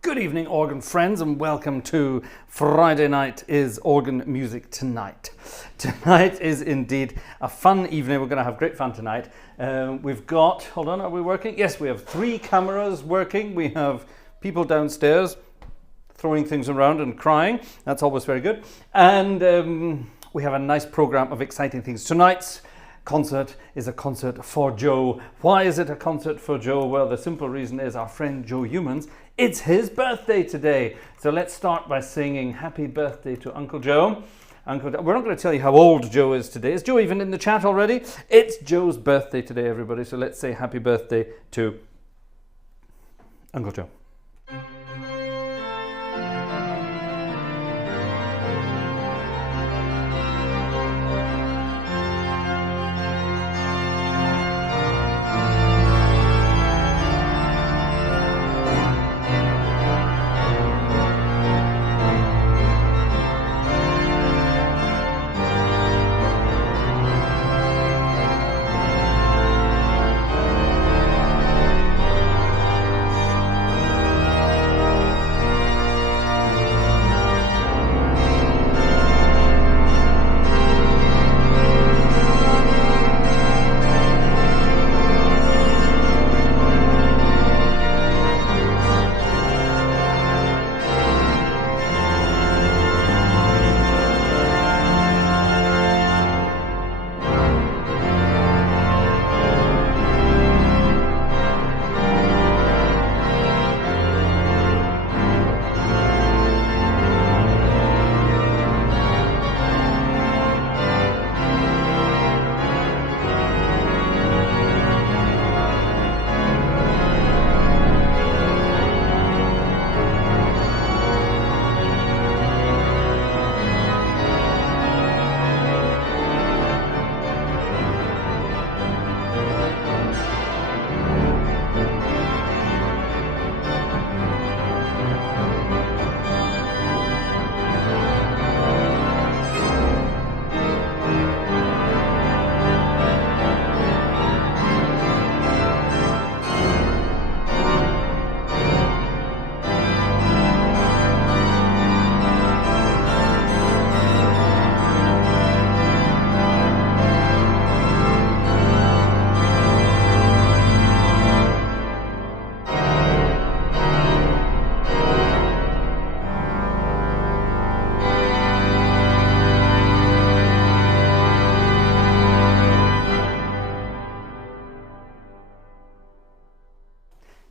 Good evening, organ friends, and welcome to Friday Night is Organ Music Tonight. Tonight is indeed a fun evening. We're going to have great fun tonight. We've got, hold on, are we working? Yes, we have 3 cameras working. We have people downstairs throwing things around and crying. That's always very good. And we have a nice program of exciting things. Tonight's concert is a concert for Joe. Why is it a concert for Joe? Well, the simple reason is our friend Joe Humans, it's his birthday today. So let's start by singing happy birthday to Uncle Joe. We're not going to tell you how old Joe is today. Is Joe even in the chat already? It's Joe's birthday today, everybody. So let's say happy birthday to Uncle Joe.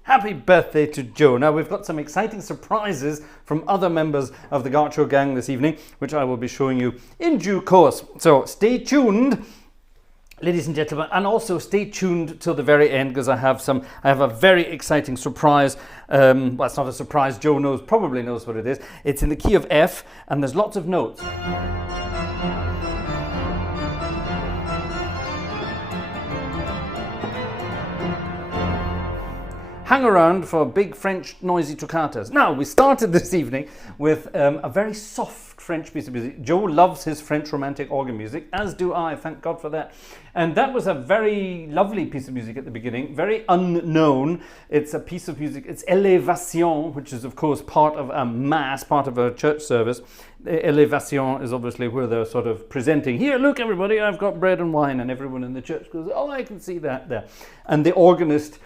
Happy birthday to Joe. Now, we've got some exciting surprises from other members of the Gartshore gang this evening, which I will be showing you in due course. So stay tuned, ladies and gentlemen, and also stay tuned till the very end, because I have a very exciting surprise. Well, it's not a surprise. Joe probably knows what it is. It's in the key of F, and there's lots of notes. Hang around for big French noisy toccatas. Now, we started this evening with a very soft French piece of music. Joe loves his French romantic organ music, as do I, thank God for that. And that was a very lovely piece of music at the beginning, very unknown. It's a piece of music, it's Élévation, which is of course part of a mass, part of a church service. Élévation is obviously where they're sort of presenting, here, look everybody, I've got bread and wine, and everyone in the church goes, oh, I can see that there. And the organist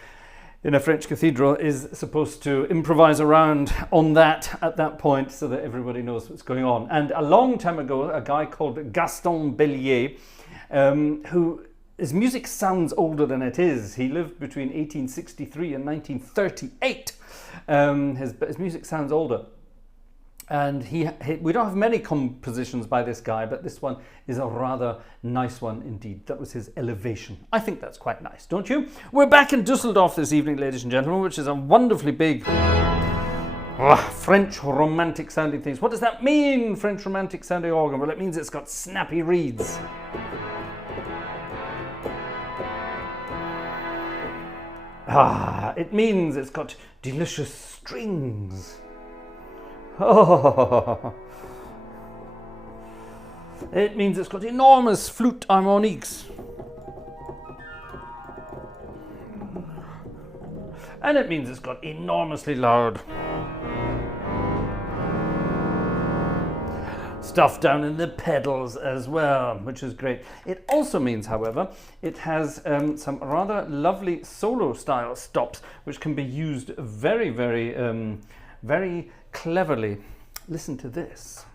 in a French cathedral is supposed to improvise around on that at that point so that everybody knows what's going on. And a long time ago, a guy called Gaston Bellier, who his music sounds older than it is. He lived between 1863 and 1938. His music sounds older. And we don't have many compositions by this guy, but this one is a rather nice one indeed. That was his Elevation. I think that's quite nice, don't you? We're back in Düsseldorf this evening, ladies and gentlemen, which is a wonderfully big French romantic sounding things. What does that mean, French romantic sounding organ? Well, it means it's got snappy reeds. It means it's got delicious strings. Oh, it means it's got enormous flute harmoniques. And it means it's got enormously loud stuff down in the pedals as well, which is great. It also means, however, it has some rather lovely solo style stops, which can be used very, very cleverly. Listen to this.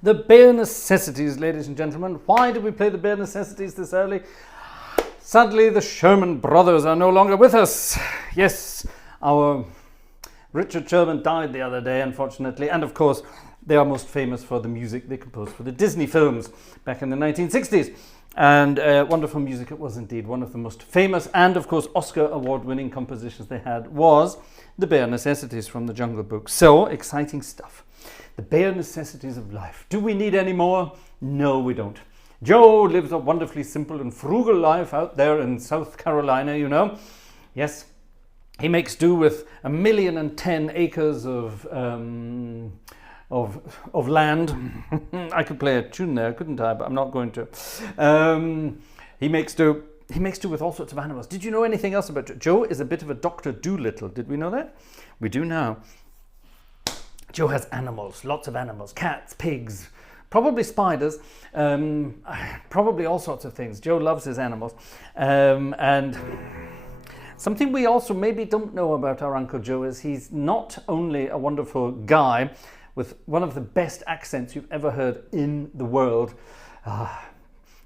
The Bare Necessities, ladies and gentlemen. Why did we play the Bare Necessities this early? Sadly, the Sherman brothers are no longer with us. Yes, our Richard Sherman died the other day, unfortunately, and of course, they are most famous for the music they composed for the Disney films back in the 1960s. And wonderful music it was indeed. One of the most famous and, of course, Oscar award-winning compositions they had was The Bare Necessities from the Jungle Book. So, exciting stuff. The bare necessities of life. Do we need any more? No, we don't. Joe lives a wonderfully simple and frugal life out there in South Carolina, you know. Yes, he makes do with 1,010,000 acres of land. I could play a tune there, couldn't I? But I'm not going to. He makes do with all sorts of animals. Did you know anything else about Joe? Joe is a bit of a Dr. Dolittle. Did we know that? We do now. Joe has animals, lots of animals, cats, pigs, probably spiders, probably all sorts of things. Joe loves his animals. And something we also maybe don't know about our Uncle Joe is he's not only a wonderful guy with one of the best accents you've ever heard in the world.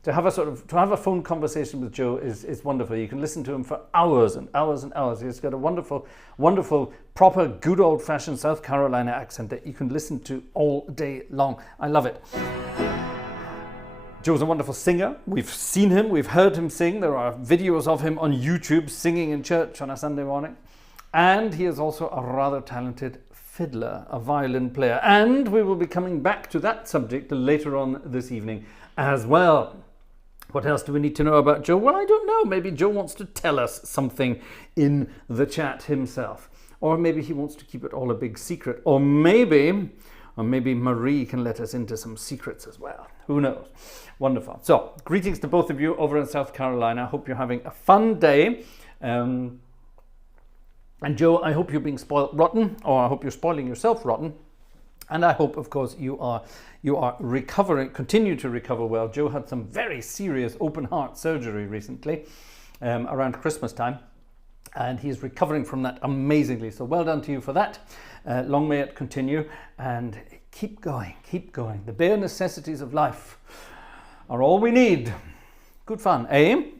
To have a phone conversation with Joe is wonderful. You can listen to him for hours and hours and hours. He's got a wonderful, wonderful, proper, good old-fashioned South Carolina accent that you can listen to all day long. I love it. Joe's a wonderful singer. We've seen him, we've heard him sing. There are videos of him on YouTube singing in church on a Sunday morning. And he is also a rather talented fiddler, a violin player. And we will be coming back to that subject later on this evening as well. What else do we need to know about Joe? Well, I don't know. Maybe Joe wants to tell us something in the chat himself. Or maybe he wants to keep it all a big secret. Or maybe Marie can let us into some secrets as well. Who knows? Wonderful. So, greetings to both of you over in South Carolina. I hope you're having a fun day. And Joe, I hope you're being spoiled rotten, or I hope you're spoiling yourself rotten. And I hope, of course, you are recovering, continue to recover well. Joe had some very serious open heart surgery recently, around Christmas time, and he's recovering from that amazingly. So well done to you for that. Long may it continue, and keep going, keep going. The bare necessities of life are all we need. Good fun, eh?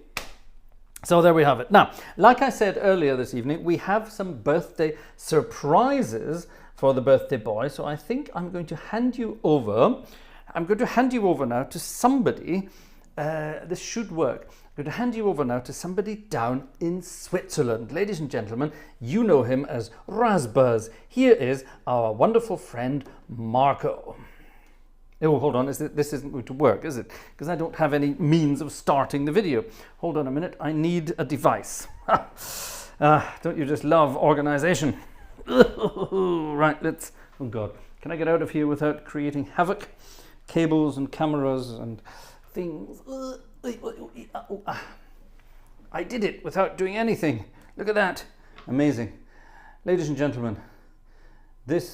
So there we have it. Now, like I said earlier this evening, we have some birthday surprises for the birthday boy. So I think I'm going to hand you over. I'm going to hand you over now to somebody. This should work. I'm going to hand you over now to somebody down in Switzerland. Ladies and gentlemen, you know him as Razbuzz. Here is our wonderful friend, Marco. Oh, hold on, this isn't going to work, is it? Because I don't have any means of starting the video. Hold on a minute, I need a device. Don't you just love organization? Right, oh God. Can I get out of here without creating havoc? Cables and cameras and things. I did it without doing anything. Look at that. Amazing. Ladies and gentlemen,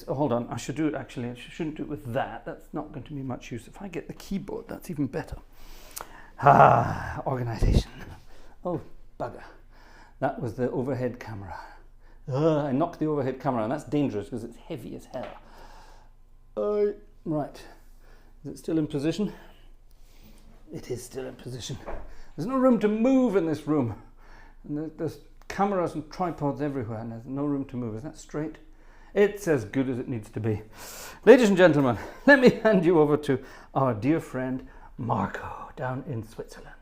hold on, I should do it actually. I shouldn't do it with that. That's not going to be much use. If I get the keyboard, that's even better. Organization. Oh, bugger. That was the overhead camera. I knocked the overhead camera, and that's dangerous because it's heavy as hell. Right. Is it still in position? It is still in position. There's no room to move in this room. And there's cameras and tripods everywhere, and there's no room to move. Is that straight? It's as good as it needs to be. Ladies and gentlemen, let me hand you over to our dear friend Marco down in Switzerland.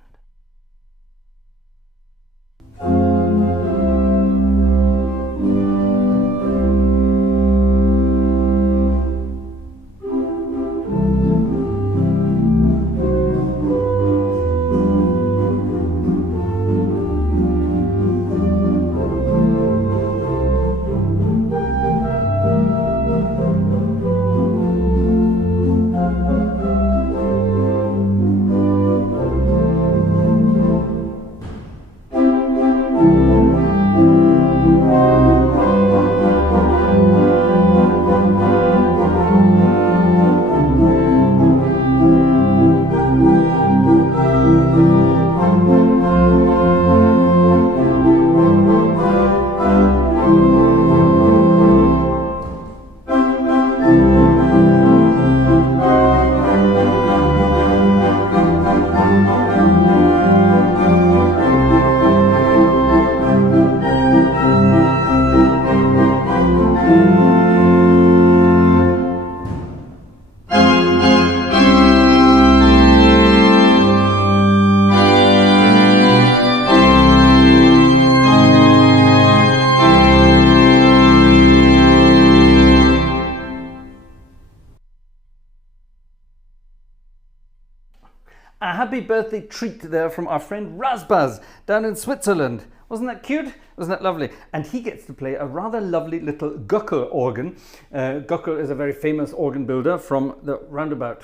A happy birthday treat there from our friend Razbaz down in Switzerland. Wasn't that cute? Wasn't that lovely? And he gets to play a rather lovely little Göckel organ. Göckel is a very famous organ builder from the roundabout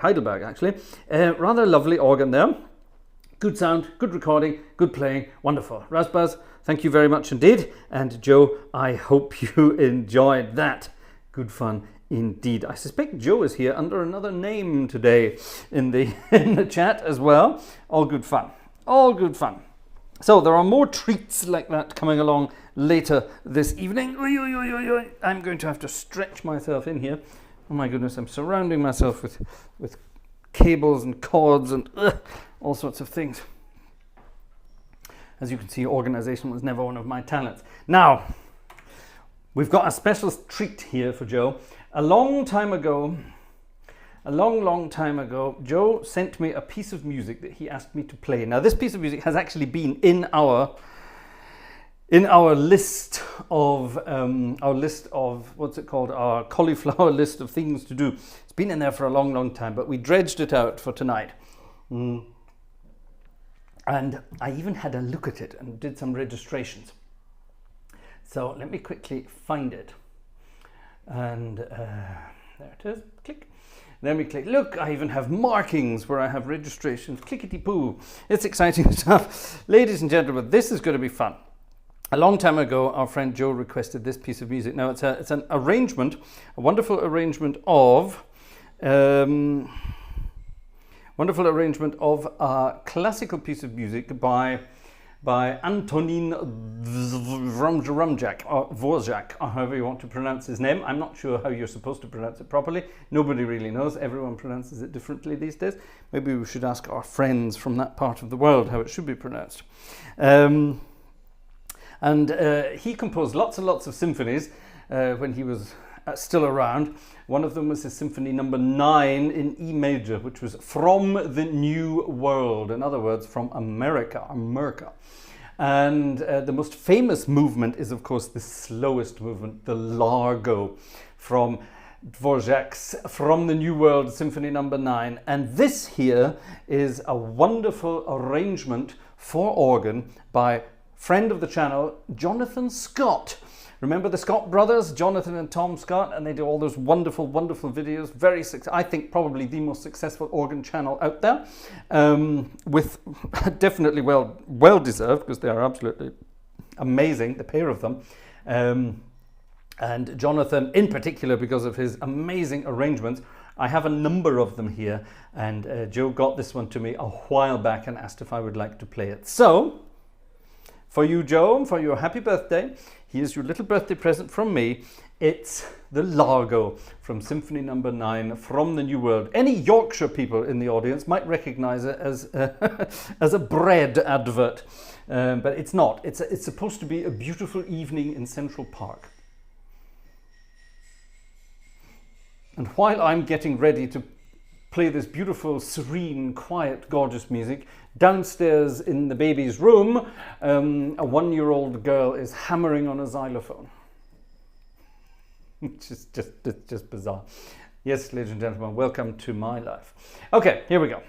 Heidelberg actually. Rather lovely organ there. Good sound, good recording, good playing, wonderful. Razbaz, thank you very much indeed. And Joe, I hope you enjoyed that. Good fun indeed. I suspect Joe is here under another name today in the chat as well. All good fun. All good fun. So there are more treats like that coming along later this evening. I'm going to have to stretch myself in here. Oh my goodness, I'm surrounding myself with cables and cords and all sorts of things. As you can see, organization was never one of my talents. Now, we've got a special treat here for Joe. A long time ago, Joe sent me a piece of music that he asked me to play. Now, this piece of music has actually been in our list of what's it called? Our cauliflower list of things to do. It's been in there for a long, long time, but we dredged it out for tonight. And I even had a look at it and did some registrations. So let me quickly find it. And there it is. Click. Then we click. Look, I even have markings where I have registrations. Clickety-poo. It's exciting stuff. Ladies and gentlemen, this is going to be fun. A long time ago, our friend Joe requested this piece of music. Now, it's an arrangement, a wonderful arrangement of a classical piece of music by Antonin Dvorak, or Dvorak, or however you want to pronounce his name. I'm not sure how you're supposed to pronounce it properly. Nobody really knows. Everyone pronounces it differently these days. Maybe we should ask our friends from that part of the world how it should be pronounced. He composed lots and lots of symphonies when he was still around. One of them was his Symphony Number 9 in E major, which was from the New World. In other words, from America. And the most famous movement is, of course, the slowest movement, the Largo, from Dvorak's From the New World, Symphony Number 9. And this here is a wonderful arrangement for organ by friend of the channel, Jonathan Scott. Remember the Scott brothers, Jonathan and Tom Scott, and they do all those wonderful, wonderful videos. I think probably the most successful organ channel out there, with definitely well deserved, because they are absolutely amazing, the pair of them. And Jonathan in particular, because of his amazing arrangements. I have a number of them here, and Joe got this one to me a while back and asked if I would like to play it. So, for you, Joe, for your happy birthday, here's your little birthday present from me. It's the Largo from Symphony Number 9 from the New World. Any Yorkshire people in the audience might recognize it as a bread advert, but it's not. It's supposed to be a beautiful evening in Central Park. And while I'm getting ready to play this beautiful, serene, quiet, gorgeous music, downstairs in the baby's room, a 1-year-old girl is hammering on a xylophone. It's just bizarre. Yes, ladies and gentlemen, welcome to my life. Okay, here we go.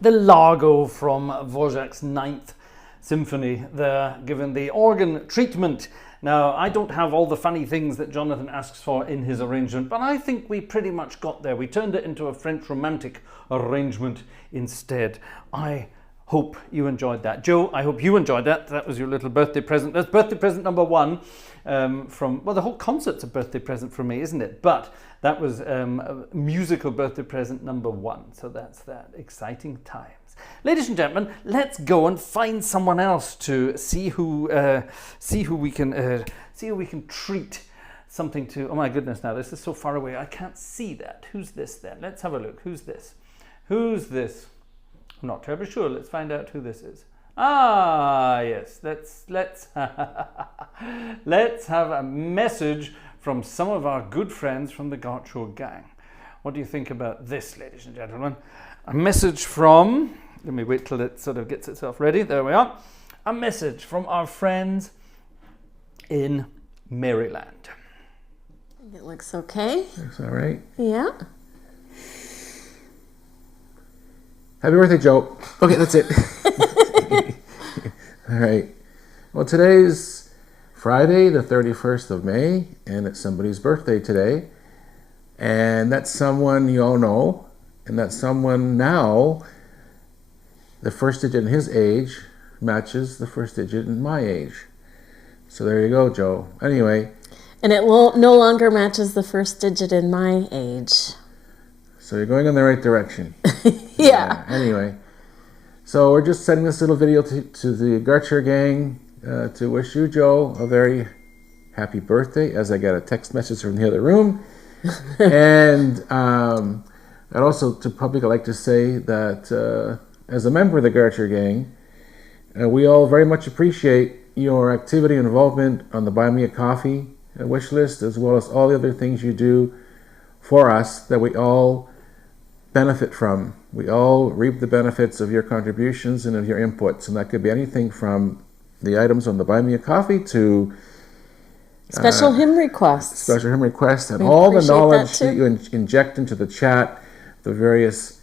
the Largo from Dvorak's Ninth Symphony there, given the organ treatment. Now, I don't have all the funny things that Jonathan asks for in his arrangement, but I think we pretty much got there. We turned it into a French romantic arrangement instead. I hope you enjoyed that. Joe, I hope you enjoyed that. That was your little birthday present. That's birthday present number one from, well, the whole concert's a birthday present for me, isn't it? But that was a musical birthday present number one. So that's that. Exciting times. Ladies and gentlemen, let's go and find someone else to see who we can treat something to. Oh my goodness! Now this is so far away, I can't see that. Who's this then? Let's have a look. Who's this? Who's this? I'm not terribly sure. Let's find out who this is. Ah, yes. Let's let's have a message from some of our good friends from the Gartshore gang. What do you think about this, ladies and gentlemen? A message from. Let me wait till it sort of gets itself ready. There we are. A message from our friends in Maryland. It looks okay. Looks all right. Yeah. Happy birthday, Joe. Okay, that's it. All right. Well, today's Friday, the 31st of May, and it's somebody's birthday today. And that's someone you all know, and that someone now, the first digit in his age matches the first digit in my age. So there you go, Joe. Anyway. And it will no longer matches the first digit in my age. So you're going in the right direction. Yeah. Anyway. So we're just sending this little video to the Gartshore gang to wish you, Joe, a very happy birthday, as I got a text message from the other room. And I'd also to public I'd like to say that as a member of the Gartshore gang, we all very much appreciate your activity and involvement on the Buy Me a Coffee wish list, as well as all the other things you do for us that we all benefit from. We all reap the benefits of your contributions and of your inputs, and that could be anything from the items on the Buy Me a Coffee to special hymn requests. Special hymn requests, and all the knowledge that you inject into the chat, the various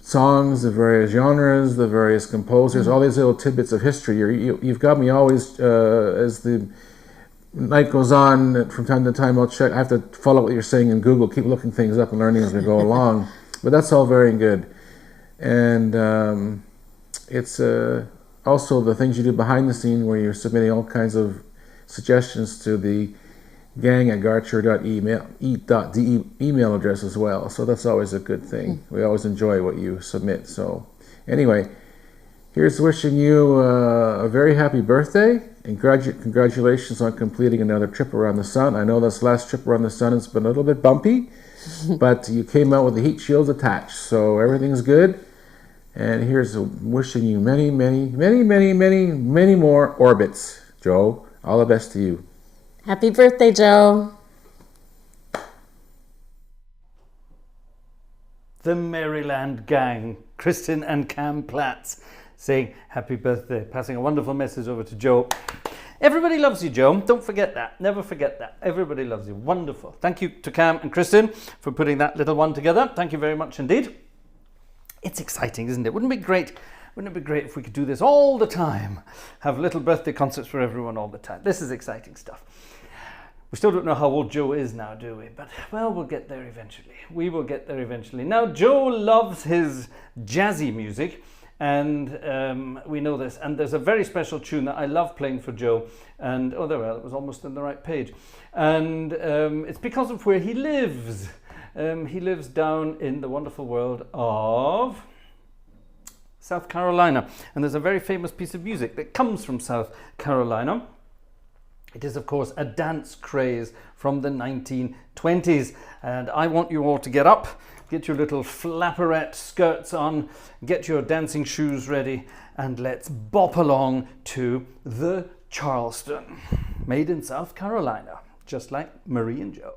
songs, the various genres, the various composers, all these little tidbits of history. You've got me always, as the night goes on, from time to time I'll check. I have to follow what you're saying in Google, keep looking things up and learning as we go along. But that's all very good. And it's also the things you do behind the scene, where you're submitting all kinds of suggestions to the gang at gartshore.de email address as well. So that's always a good thing. We always enjoy what you submit. So anyway, here's wishing you a very happy birthday, and congratulations on completing another trip around the sun. I know this last trip around the sun has been a little bit bumpy, but you came out with the heat shields attached, so everything's good. And here's wishing you many, many, many, many, many, many more orbits, Joe. All the best to you. Happy birthday, Joe. The Maryland gang, Kristen and Cam Platts, saying happy birthday, passing a wonderful message over to Joe. Everybody loves you, Joe. Don't forget that. Never forget that. Everybody loves you. Wonderful. Thank you to Cam and Kristen for putting that little one together. Thank you very much indeed. It's exciting, isn't it? Wouldn't it be great? Wouldn't it be great if we could do this all the time? Have little birthday concerts for everyone all the time. This is exciting stuff. We still don't know how old Joe is now, do we? But, well, we'll get there eventually. We will get there eventually. Now, Joe loves his jazzy music, and we know this. And there's a very special tune that I love playing for Joe. And, oh, there we are. It was almost on the right page. And it's because of where he lives. He lives down in the wonderful world of South Carolina. And there's a very famous piece of music that comes from South Carolina. It is, of course, a dance craze from the 1920s. And I want you all to get up, get your little flapperette skirts on, get your dancing shoes ready, and let's bop along to the Charleston, made in South Carolina, just like Marie and Joe.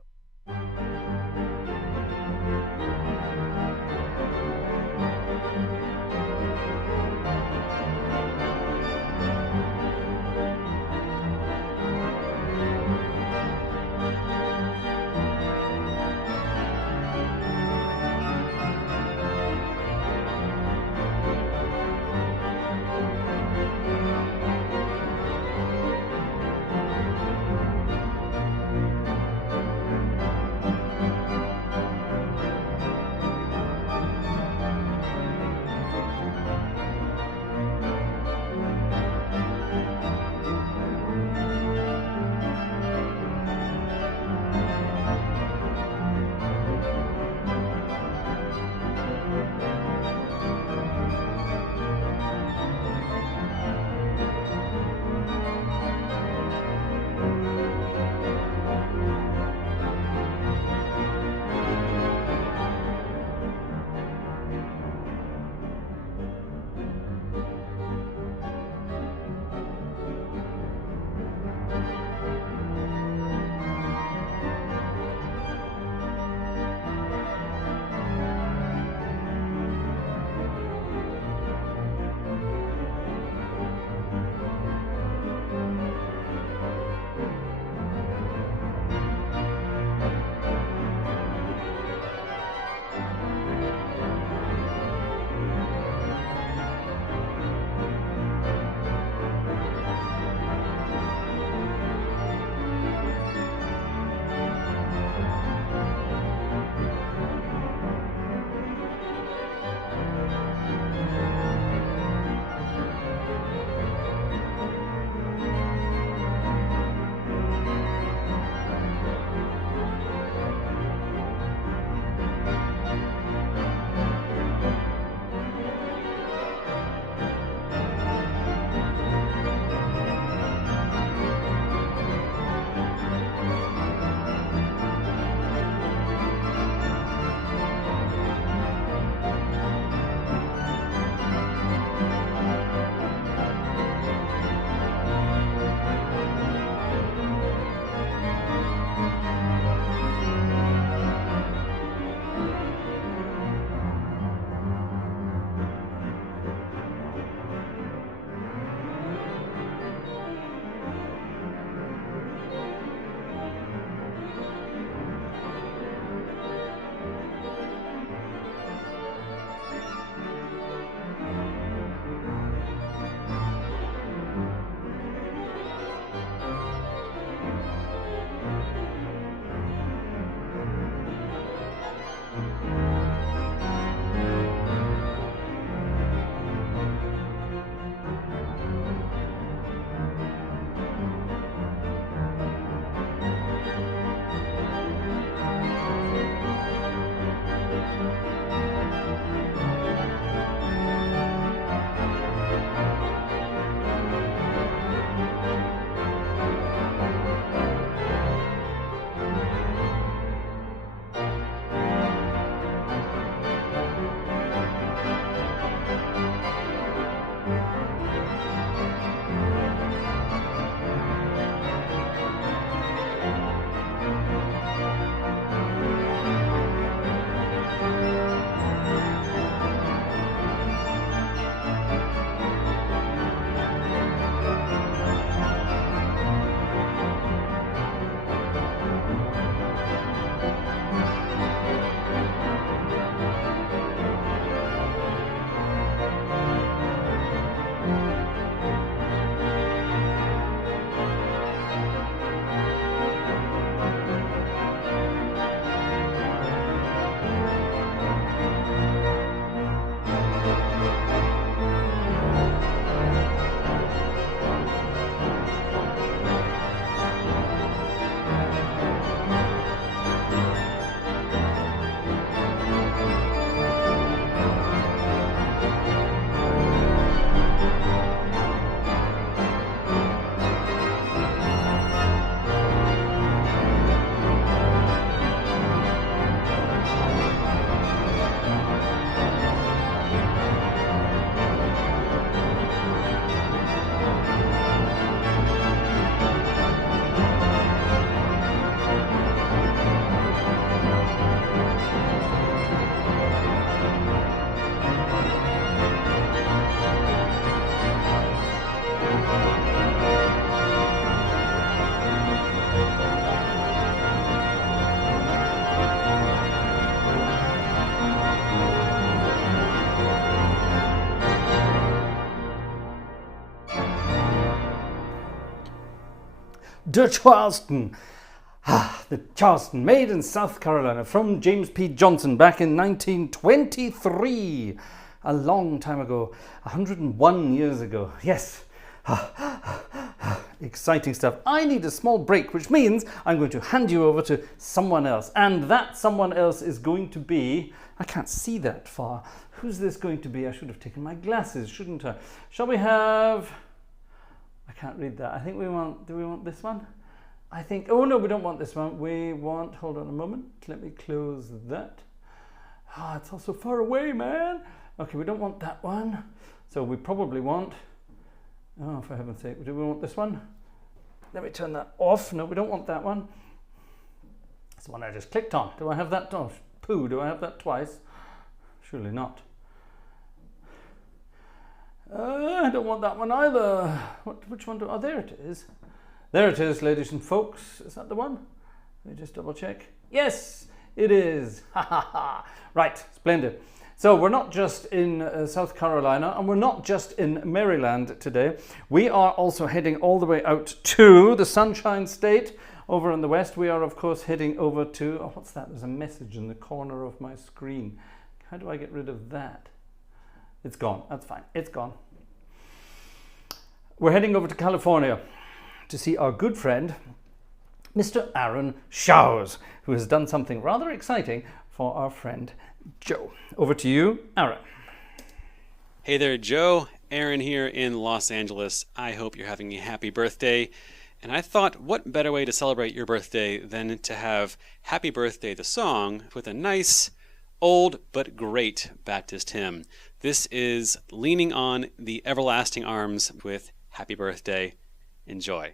de Charleston. The Charleston, made in South Carolina from James P. Johnson back in 1923. A long time ago, 101 years ago. Yes. Exciting stuff. I need a small break, which means I'm going to hand you over to someone else. And that someone else is going to be... I can't see that far. Who's this going to be? I should have taken my glasses, shouldn't I? Shall we have... I can't read that. I think we want... Do we want this one? I think... Oh, no, we don't want this one. We want... Hold on a moment. Let me close that. It's all so far away, man. Okay, we don't want that one. So we probably want... Oh, for heaven's sake. Do we want this one? Let me turn that off. No, we don't want that one. That's the one I just clicked on. Do I have that? Oh, poo, do I have that twice? Surely not. I don't want that one either. Which one do... Oh, there it is. There it is, ladies and folks. Is that the one? Let me just double check. Yes, it is. Right, splendid. So we're not just in South Carolina, and we're not just in Maryland today. We are also heading all the way out to the Sunshine State over in the west. We are, of course, heading over to... Oh, what's that? There's a message in the corner of my screen. How do I get rid of that? It's gone. That's fine. It's gone. We're heading over to California to see our good friend, Mr. Aaron Showers, who has done something rather exciting for our friend Joe. Over to you, Aaron. Hey there, Joe. Aaron here in Los Angeles. I hope you're having a happy birthday. And I thought, what better way to celebrate your birthday than to have Happy Birthday the song with a nice, old but great Baptist hymn. This is Leaning on the Everlasting Arms with Happy Birthday. Enjoy.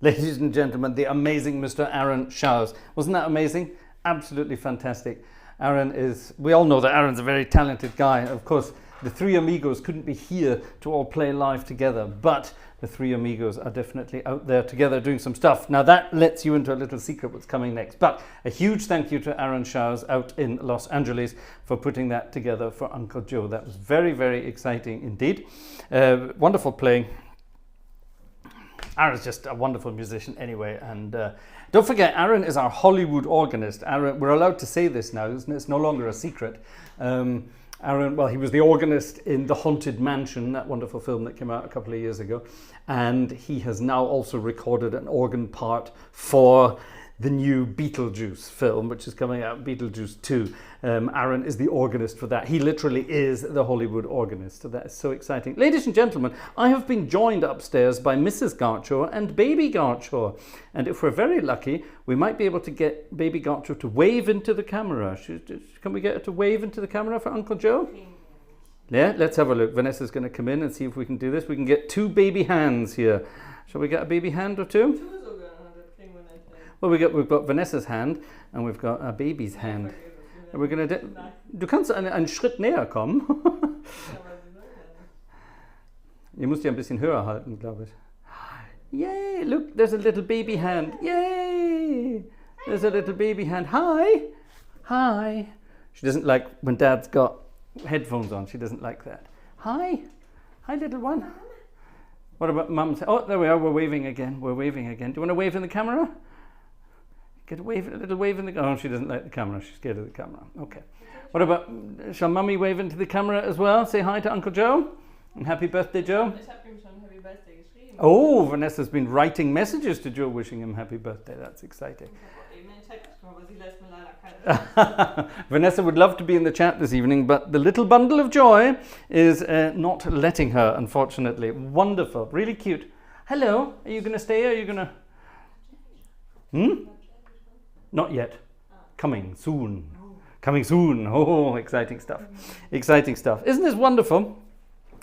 Ladies and gentlemen, the amazing Mr. Aaron Showers. Wasn't that amazing? Absolutely fantastic. Aaron is, we all know that Aaron's a very talented guy. Of course, the three amigos couldn't be here to all play live together, but the three amigos are definitely out there together doing some stuff. Now that lets you into a little secret what's coming next. But a huge thank you to Aaron Showers out in Los Angeles for putting that together for Uncle Joe. That was very, very exciting indeed. Wonderful playing. Aaron's just a wonderful musician anyway, and don't forget, Aaron is our Hollywood organist. Aaron, we're allowed to say this now, it's no longer a secret. Aaron, well, he was the organist in The Haunted Mansion, that wonderful film that came out a couple of years ago, and he has now also recorded an organ part for the new Beetlejuice film, which is coming out, Beetlejuice 2. Aaron is the organist for that. He literally is the Hollywood organist. So that is so exciting. Ladies and gentlemen, I have been joined upstairs by Mrs. Gartshore and baby Gartshore. And if we're very lucky, we might be able to get baby Gartshore to wave into the camera. Can we get her to wave into the camera for Uncle Joe? Yeah, let's have a look. Vanessa's going to come in and see if we can do this. We can get two baby hands here. Shall we get a baby hand or two? Well, we've got Vanessa's hand and we've got a baby's hand. And we're going to du kannst einen Schritt näher kommen. Ihr müsst ja ein bisschen höher halten, glaube ich. Yay, look, there's a little baby hand. Yay! There's a little baby hand. Hi! Hi! She doesn't like when Dad's got headphones on. She doesn't like that. Hi! Hi, little one. What about Mum's? Oh, there we are. We're waving again. We're waving again. Do you want to wave in the camera? Get a little wave in the... Oh, she doesn't like the camera. She's scared of the camera. Okay. What about... Shall Mummy wave into the camera as well? Say hi to Uncle Joe. And happy birthday, Joe. Oh, Vanessa's been writing messages to Joe wishing him happy birthday. That's exciting. Vanessa would love to be in the chat this evening, but the little bundle of joy is not letting her, unfortunately. Wonderful. Really cute. Hello. Are you going to stay or are you going to... Not yet. Coming soon. Coming soon. Oh, exciting stuff. Exciting stuff. Isn't this wonderful?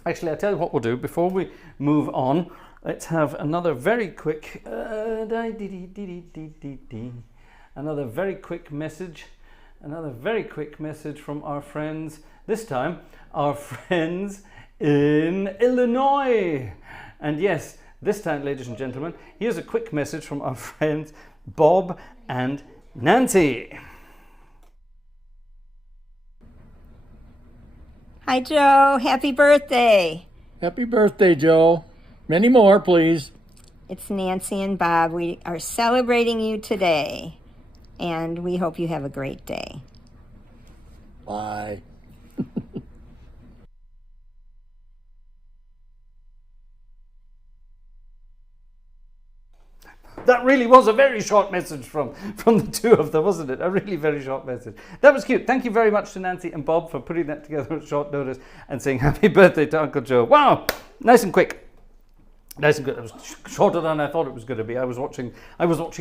Actually, I'll tell you what we'll do before we move on. Let's have another very quick... another very quick message. Another very quick message from our friends. This time, our friends in Illinois. And yes, this time, ladies and gentlemen, here's a quick message from our friends Bob and Nancy. Hi, Joe. Happy birthday. Happy birthday, Joe. Many more, please. It's Nancy and Bob. We are celebrating you today, and we hope you have a great day. Bye. That really was a very short message from the two of them, wasn't it? A really very short message. That was cute. Thank you very much to Nancy and Bob for putting that together at short notice and saying happy birthday to Uncle Joe. Wow, nice and quick. Nice and good. It was shorter than I thought it was going to be. I was watching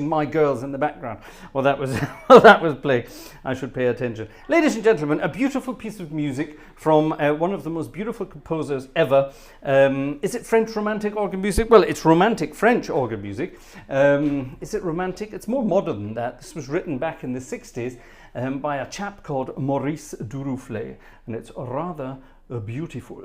My Girls in the background. Well, that was playing. I should pay attention. Ladies and gentlemen, a beautiful piece of music from one of the most beautiful composers ever. Is it French romantic organ music? Well, it's romantic French organ music. Is it romantic? It's more modern than that. This was written back in the 60s by a chap called Maurice Duruflé, and it's rather beautiful.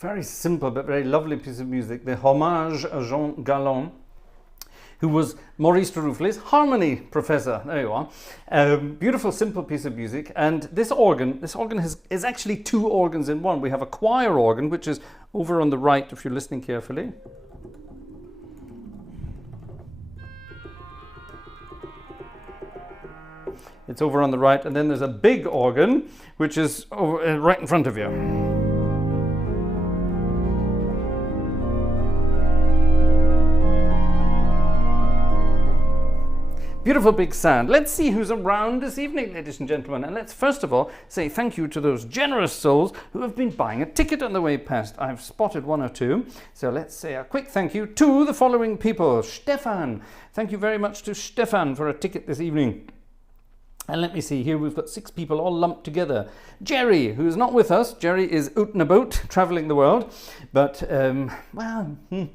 very simple but very lovely piece of music, the Hommage à Jean Galland, who was Maurice de Roufflet's harmony professor. There you are. Beautiful, simple piece of music. And this organ is actually two organs in one. We have a choir organ, which is over on the right, if you're listening carefully. It's over on the right, and then there's a big organ, which is over, right in front of you. Beautiful big sound. Let's see who's around this evening, ladies and gentlemen. And let's first of all say thank you to those generous souls who have been buying a ticket on the way past. I've spotted one or two. So let's say a quick thank you to the following people. Stefan. Thank you very much to Stefan for a ticket this evening. And let me see, here we've got 6 people all lumped together. Jerry, who is not with us. Jerry is out and about, travelling the world. But,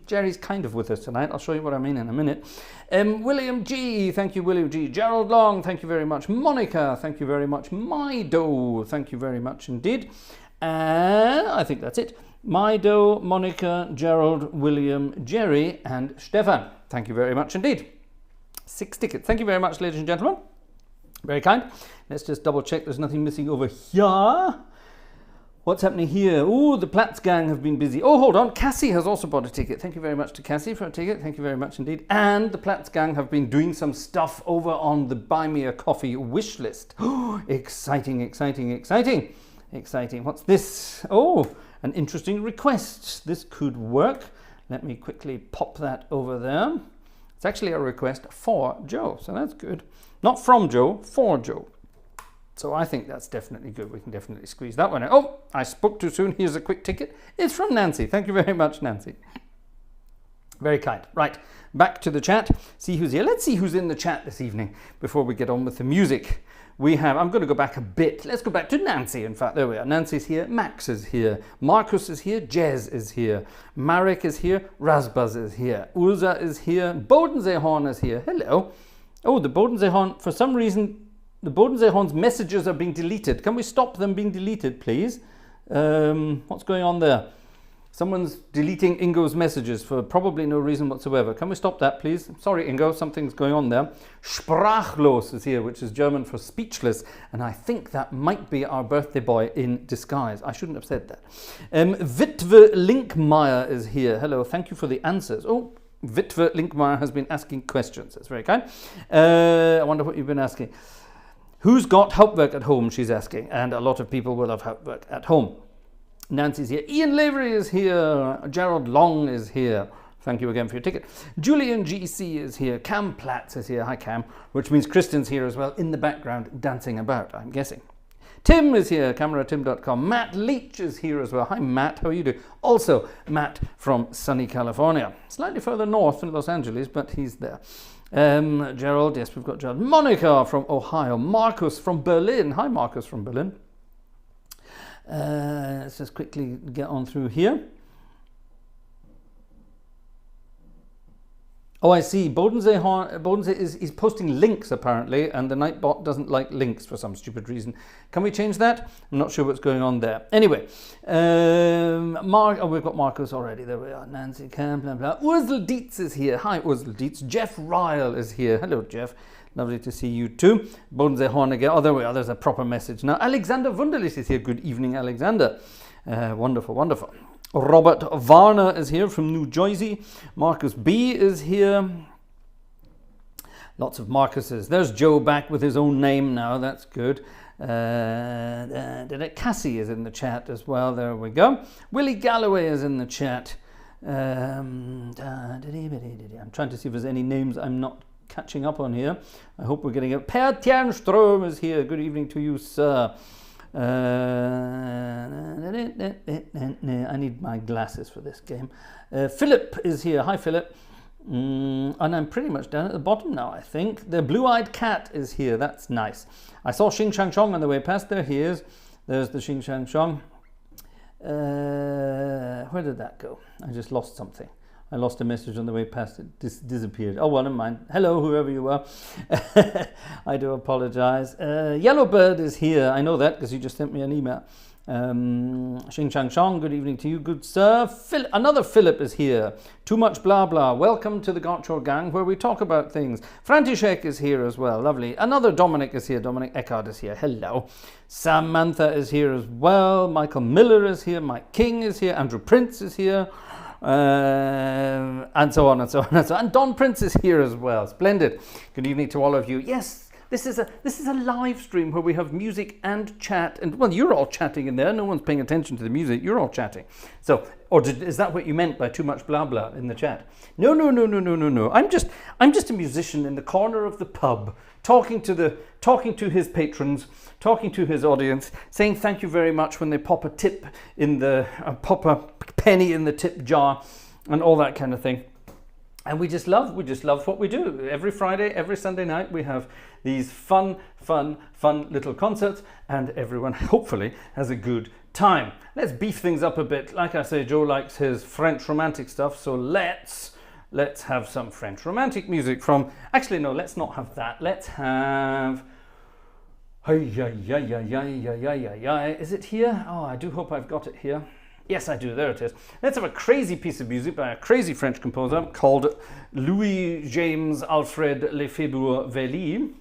Jerry's kind of with us tonight. I'll show you what I mean in a minute. William G, thank you, William G. Gerald Long, thank you very much. Monica, thank you very much. Mido, thank you very much indeed. And I think that's it. Mido, Monica, Gerald, William, Jerry, and Stefan. Thank you very much indeed. 6 tickets. Thank you very much, ladies and gentlemen. Very kind. Let's just double check there's nothing missing over here. What's happening here? Oh, the Platz gang have been busy. Oh, hold on. Cassie has also bought a ticket. Thank you very much to Cassie for a ticket. Thank you very much indeed. And the Platz gang have been doing some stuff over on the Buy Me a Coffee wish list. Oh, exciting, exciting, exciting. Exciting. What's this? Oh, an interesting request. This could work. Let me quickly pop that over there. It's actually a request for Joe, so that's good. Not from Joe, for Joe. So I think that's definitely good. We can definitely squeeze that one out. Oh, I spoke too soon. Here's a quick ticket. It's from Nancy. Thank you very much, Nancy. Very kind. Right, back to the chat. See who's here. Let's see who's in the chat this evening before we get on with the music. We have, I'm going to go back a bit. Let's go back to Nancy. In fact, there we are. Nancy's here. Max is here. Marcus is here. Jez is here. Marek is here. Rasbaz is here. Urza is here. Bodensee-Horn is here. Hello. Oh, the Bodensee-Horn, for some reason, the Bodensee-Horn's messages are being deleted. Can we stop them being deleted, please? What's going on there? Someone's deleting Ingo's messages for probably no reason whatsoever. Can we stop that, please? Sorry, Ingo, something's going on there. Sprachlos is here, which is German for speechless, and I think that might be our birthday boy in disguise. I shouldn't have said that. Witwe Linkmeyer is here. Hello, thank you for the answers. Oh, Witwe Linkmeyer has been asking questions. That's very kind. I wonder what you've been asking. Who's got Hauptwerk at home, she's asking. And a lot of people will have Hauptwerk at home. Nancy's here. Ian Lavery is here. Gerald Long is here. Thank you again for your ticket. Julian GC is here. Cam Platz is here. Hi, Cam. Which means Kristen's here as well in the background dancing about, I'm guessing. Tim is here, cameratim.com. Matt Leach is here as well. Hi, Matt. How are you doing? Also, Matt from sunny California. Slightly further north in Los Angeles, but he's there. Gerald, yes, we've got Gerald. Monica from Ohio. Marcus from Berlin. Hi, Marcus from Berlin. Let's just quickly get on through here. Oh, I see. Bodensee is posting links apparently, and the Nightbot doesn't like links for some stupid reason. Can we change that? I'm not sure what's going on there. Anyway, we've got Marcus already. There we are. Nancy Camp, blah, blah. Ursel Dietz is here. Hi, Ursel Dietz. Jeff Ryle is here. Hello, Jeff. Lovely to see you too. Bodensee-Horn again. Oh, there we are. There's a proper message now. Alexander Wunderlich is here. Good evening, Alexander. Wonderful, wonderful. Robert Warner is here from New Jersey. Marcus B is here. Lots of Marcuses. There's Joe back with his own name now. That's good. Cassie is in the chat as well. There we go. Willie Galloway is in the chat. I'm trying to see if there's any names I'm not catching up on here. I hope we're getting it. Per Tjernström is here. Good evening to you, sir. I need my glasses for this game. Philip is here. Hi, Philip. And I'm pretty much down at the bottom now, I think. The blue-eyed cat is here. That's nice. I saw Xing Shang Chong on the way past. There he is. There's the Xing Shang Chong. Where did that go? I just lost something. I lost a message on the way past. It disappeared. Oh, well, never mind. Hello, whoever you are. I do apologize. Yellowbird is here. I know that because you just sent me an email. Xing Shang Shang, good evening to you, good sir. Another Philip is here. Too much blah blah. Welcome to the Gartshore gang where we talk about things. František is here as well. Lovely. Another Dominic is here. Dominic Eckard is here. Hello. Samantha is here as well. Michael Miller is here. Mike King is here. Andrew Prince is here. And so on and so on and so on. And Don Prince is here as well. Splendid. Good evening to all of you. Yes. This is a live stream where we have music and chat, and well, you're all chatting in there. No one's paying attention to the music. You're all chatting. So, is that what you meant by too much blah blah in the chat? No. I'm just a musician in the corner of the pub, talking to his patrons, talking to his audience, saying thank you very much when they pop a tip in the pop a penny in the tip jar, and all that kind of thing. And we just love what we do. Every Friday, every Sunday night, we have these fun little concerts, and everyone hopefully has a good time. Let's beef things up a bit. Like I say, Joe likes his French romantic stuff, so let's have some French romantic music from. Actually, no, let's not have that. Let's have. Is it here? Oh, I do hope I've got it here. Yes, I do. There it is. Let's have a crazy piece of music by a crazy French composer called Louis James Alfred Lefebvre Velly.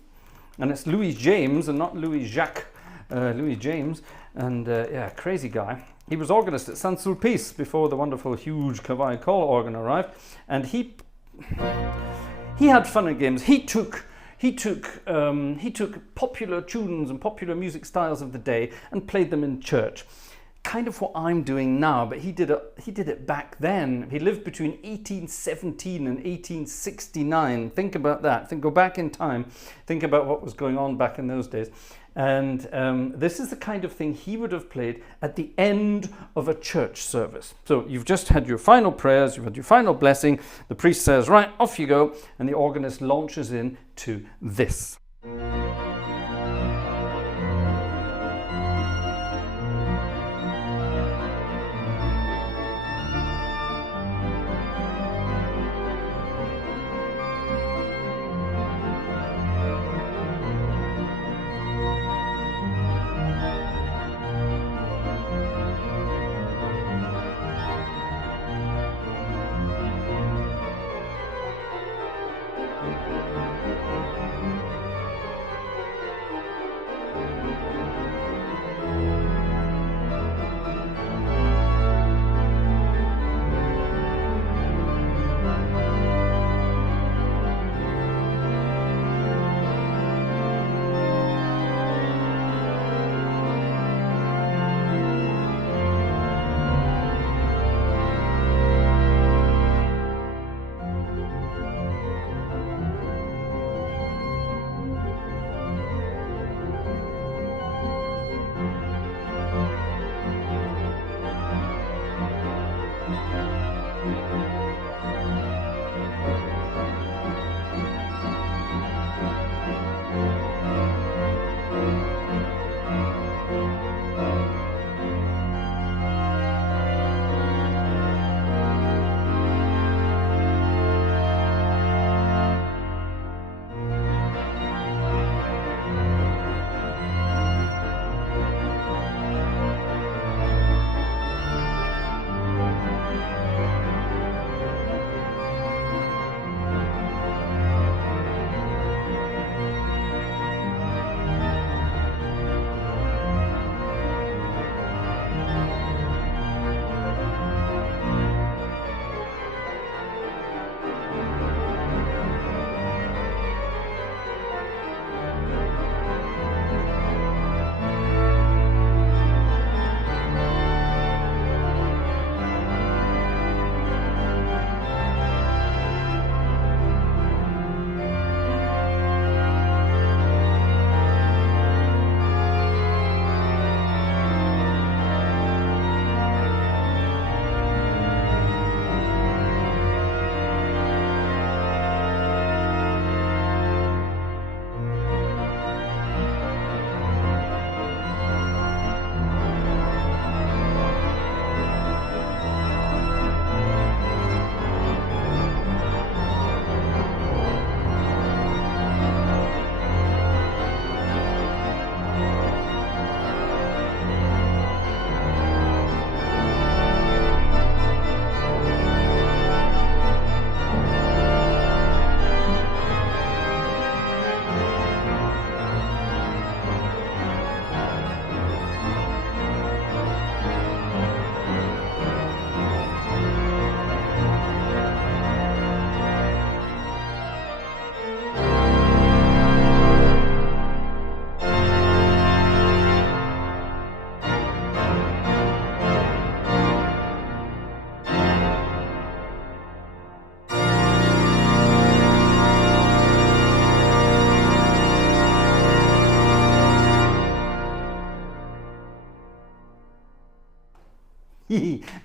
And it's Louis James and not Louis Jacques. Louis James. And yeah, crazy guy. He was organist at Saint-Sulpice before the wonderful huge Cavaille call organ arrived. And he had fun and games. He took popular tunes and popular music styles of the day and played them in church. Kind of what I'm doing now, but he did it back then. He lived between 1817 and 1869. Think about that. Go back in time. Think about what was going on back in those days. And this is the kind of thing he would have played at the end of a church service. So you've just had your final prayers, you've had your final blessing. The priest says, right, off you go. And the organist launches into this.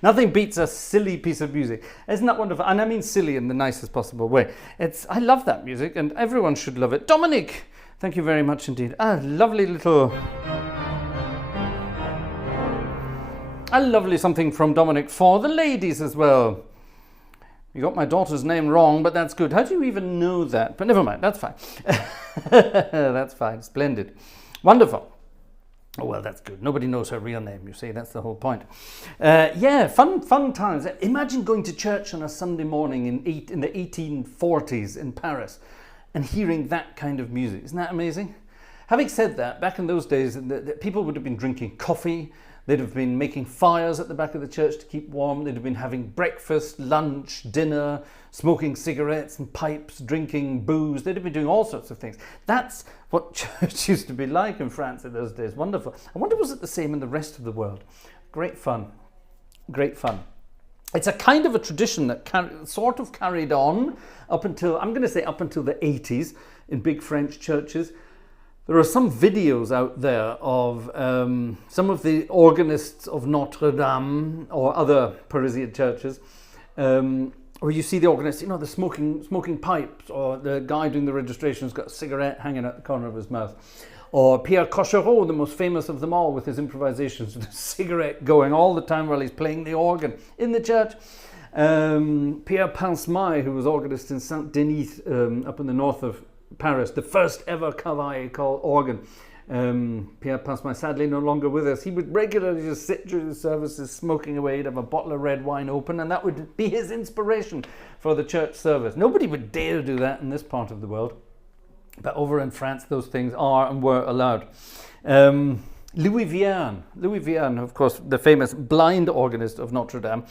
Nothing beats a silly piece of music. Isn't that wonderful? And I mean silly in the nicest possible way. I love that music, and everyone should love it. Dominic, thank you very much indeed. Lovely something from Dominic for the ladies as well. You got my daughter's name wrong, but that's good. How do you even know that? But never mind, that's fine. That's fine, splendid. Wonderful. Oh, well, that's good. Nobody knows her real name, you see. That's the whole point. Yeah, fun times. Imagine going to church on a Sunday morning in the 1840s in Paris and hearing that kind of music. Isn't that amazing? Having said that, back in those days, the people would have been drinking coffee. They'd have been making fires at the back of the church to keep warm. They'd have been having breakfast, lunch, dinner, smoking cigarettes and pipes, drinking booze. They'd have been doing all sorts of things. That's what church used to be like in France in those days. Wonderful. I wonder, was it the same in the rest of the world? Great fun. Great fun. It's a kind of a tradition that sort of carried on up until, I'm going to say up until the 80s in big French churches. There are some videos out there of some of the organists of Notre Dame or other Parisian churches, where you see the organist, the smoking pipes, or the guy doing the registration's got a cigarette hanging out the corner of his mouth, or Pierre Cochereau, the most famous of them all, with his improvisations, with a cigarette going all the time while he's playing the organ in the church. Pierre Pince-Maille, who was organist in Saint-Denis up in the north of Paris, the first ever cavaille organ. Pierre Pince-Maille, sadly no longer with us. He would regularly just sit during the services smoking away. He'd have a bottle of red wine open, and that would be his inspiration for the church service. Nobody would dare do that in this part of the world, but over in France those things are and were allowed. Louis Vierne, of course, the famous blind organist of Notre Dame,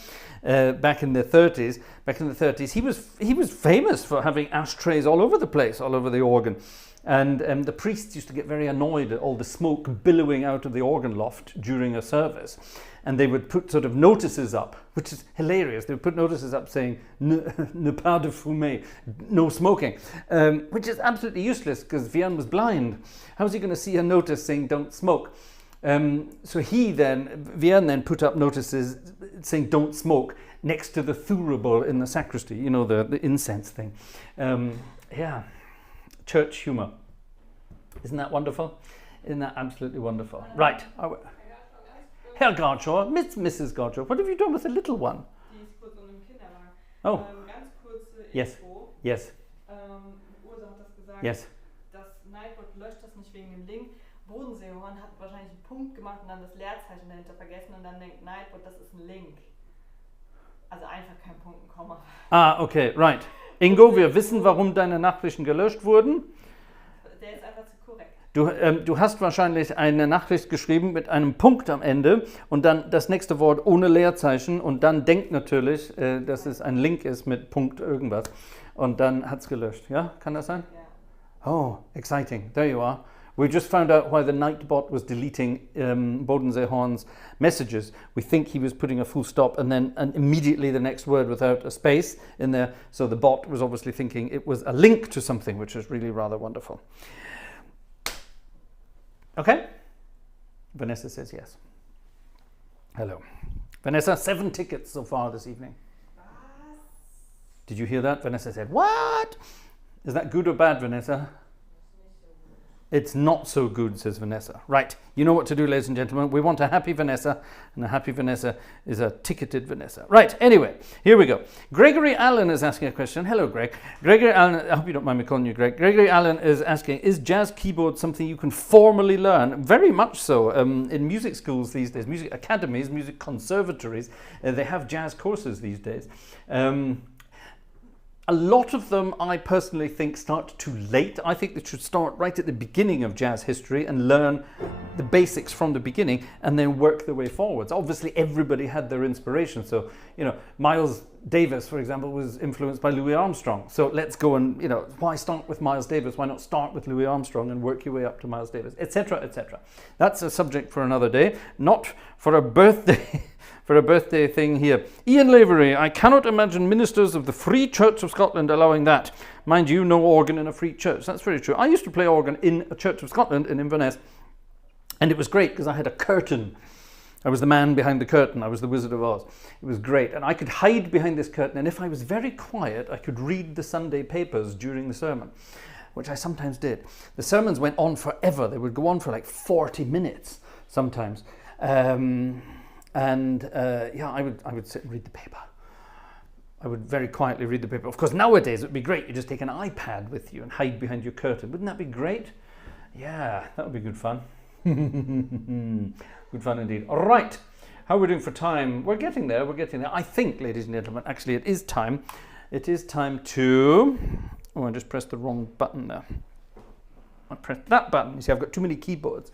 back in the 30s, he was famous for having ashtrays all over the place, all over the organ. And the priests used to get very annoyed at all the smoke billowing out of the organ loft during a service. And they would put sort of notices up, which is hilarious. They would put notices up saying, ne pas de fumer, no smoking, which is absolutely useless because Vierne was blind. How was he going to see a notice saying don't smoke? So Vierne then put up notices saying don't smoke next to the thurible in the sacristy, the incense thing. Yeah, church humour. Isn't that wonderful? Isn't that absolutely wonderful? Right. Herr Gartshore, Mrs. Gartshore, what have you done with the little one? Oh. Yes. Yes. Yes. Bodenseehorn hat wahrscheinlich einen Punkt gemacht und dann das Leerzeichen dahinter vergessen und dann denkt Nightbot, das ist ein Link. Also einfach kein Punkt, ein Komma. Okay, right. Ingo, wir wissen, warum deine Nachrichten gelöscht wurden. Der ist einfach zu korrekt. Du hast wahrscheinlich eine Nachricht geschrieben mit einem Punkt am Ende und dann das nächste Wort ohne Leerzeichen und dann denkt natürlich, dass es ein Link ist mit Punkt irgendwas und dann hat es gelöscht. Ja, kann das sein? Ja. Oh, exciting. There you are. We just found out why the Nightbot was deleting Bodenseehorn's messages. We think he was putting a full stop and immediately the next word without a space in there. So the bot was obviously thinking it was a link to something, which is really rather wonderful. Okay? Vanessa says yes. Hello. Vanessa, 7 tickets so far this evening. Did you hear that? Vanessa said, what? Is that good or bad, Vanessa? It's not so good, says Vanessa. Right, you know what to do, ladies and gentlemen. We want a happy Vanessa, and a happy Vanessa is a ticketed Vanessa. Right, anyway, here we go. Gregory Allen is asking a question. Hello, Greg. Gregory Allen, I hope you don't mind me calling you Greg. Gregory Allen is asking, is jazz keyboard something you can formally learn? Very much so. In music schools these days, music academies, music conservatories, they have jazz courses these days. A lot of them, I personally think, start too late. I think they should start right at the beginning of jazz history and learn the basics from the beginning and then work their way forwards. Obviously, everybody had their inspiration. So, Miles Davis, for example, was influenced by Louis Armstrong. So let's go and, why start with Miles Davis? Why not start with Louis Armstrong and work your way up to Miles Davis, etc., etc. That's a subject for another day, not for a birthday. For a birthday thing here. Ian Lavery, I cannot imagine ministers of the Free Church of Scotland allowing that. Mind you, no organ in a free church. That's very true. I used to play organ in a Church of Scotland in Inverness, and it was great because I had a curtain I was the man behind the curtain. I was the Wizard of Oz. It was great. And I could hide behind this curtain, and if I was very quiet, I could read the Sunday papers during the sermon, which I sometimes did. The sermons went on forever. They would go on for like 40 minutes sometimes. I would sit and read the paper. I would very quietly read the paper. Of course, nowadays it would be great. You just take an iPad with you and hide behind your curtain. Wouldn't that be great? Yeah, that would be good fun. Good fun indeed. All right, how are we doing for time? We're getting there. I think, ladies and gentlemen, actually it is time. It is time to... Oh, I just pressed the wrong button there. I pressed that button. You see, I've got too many keyboards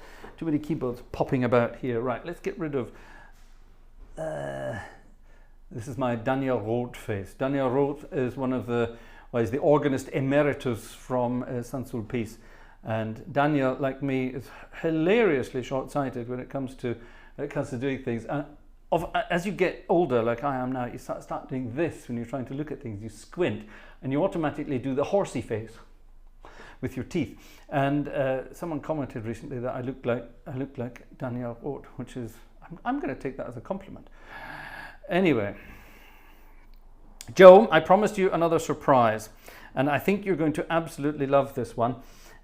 popping about here. Right, let's get rid of... This is my Daniel Roth face. Daniel Roth is he's the organist emeritus from St-Sulpice. And Daniel, like me, is hilariously short-sighted when it comes to doing things. As you get older, like I am now, you start doing this when you're trying to look at things. You squint, and you automatically do the horsey face with your teeth. And someone commented recently that I look like Daniel Roth, which is I'm going to take that as a compliment. Anyway, Joe, I promised you another surprise, and I think you're going to absolutely love this one.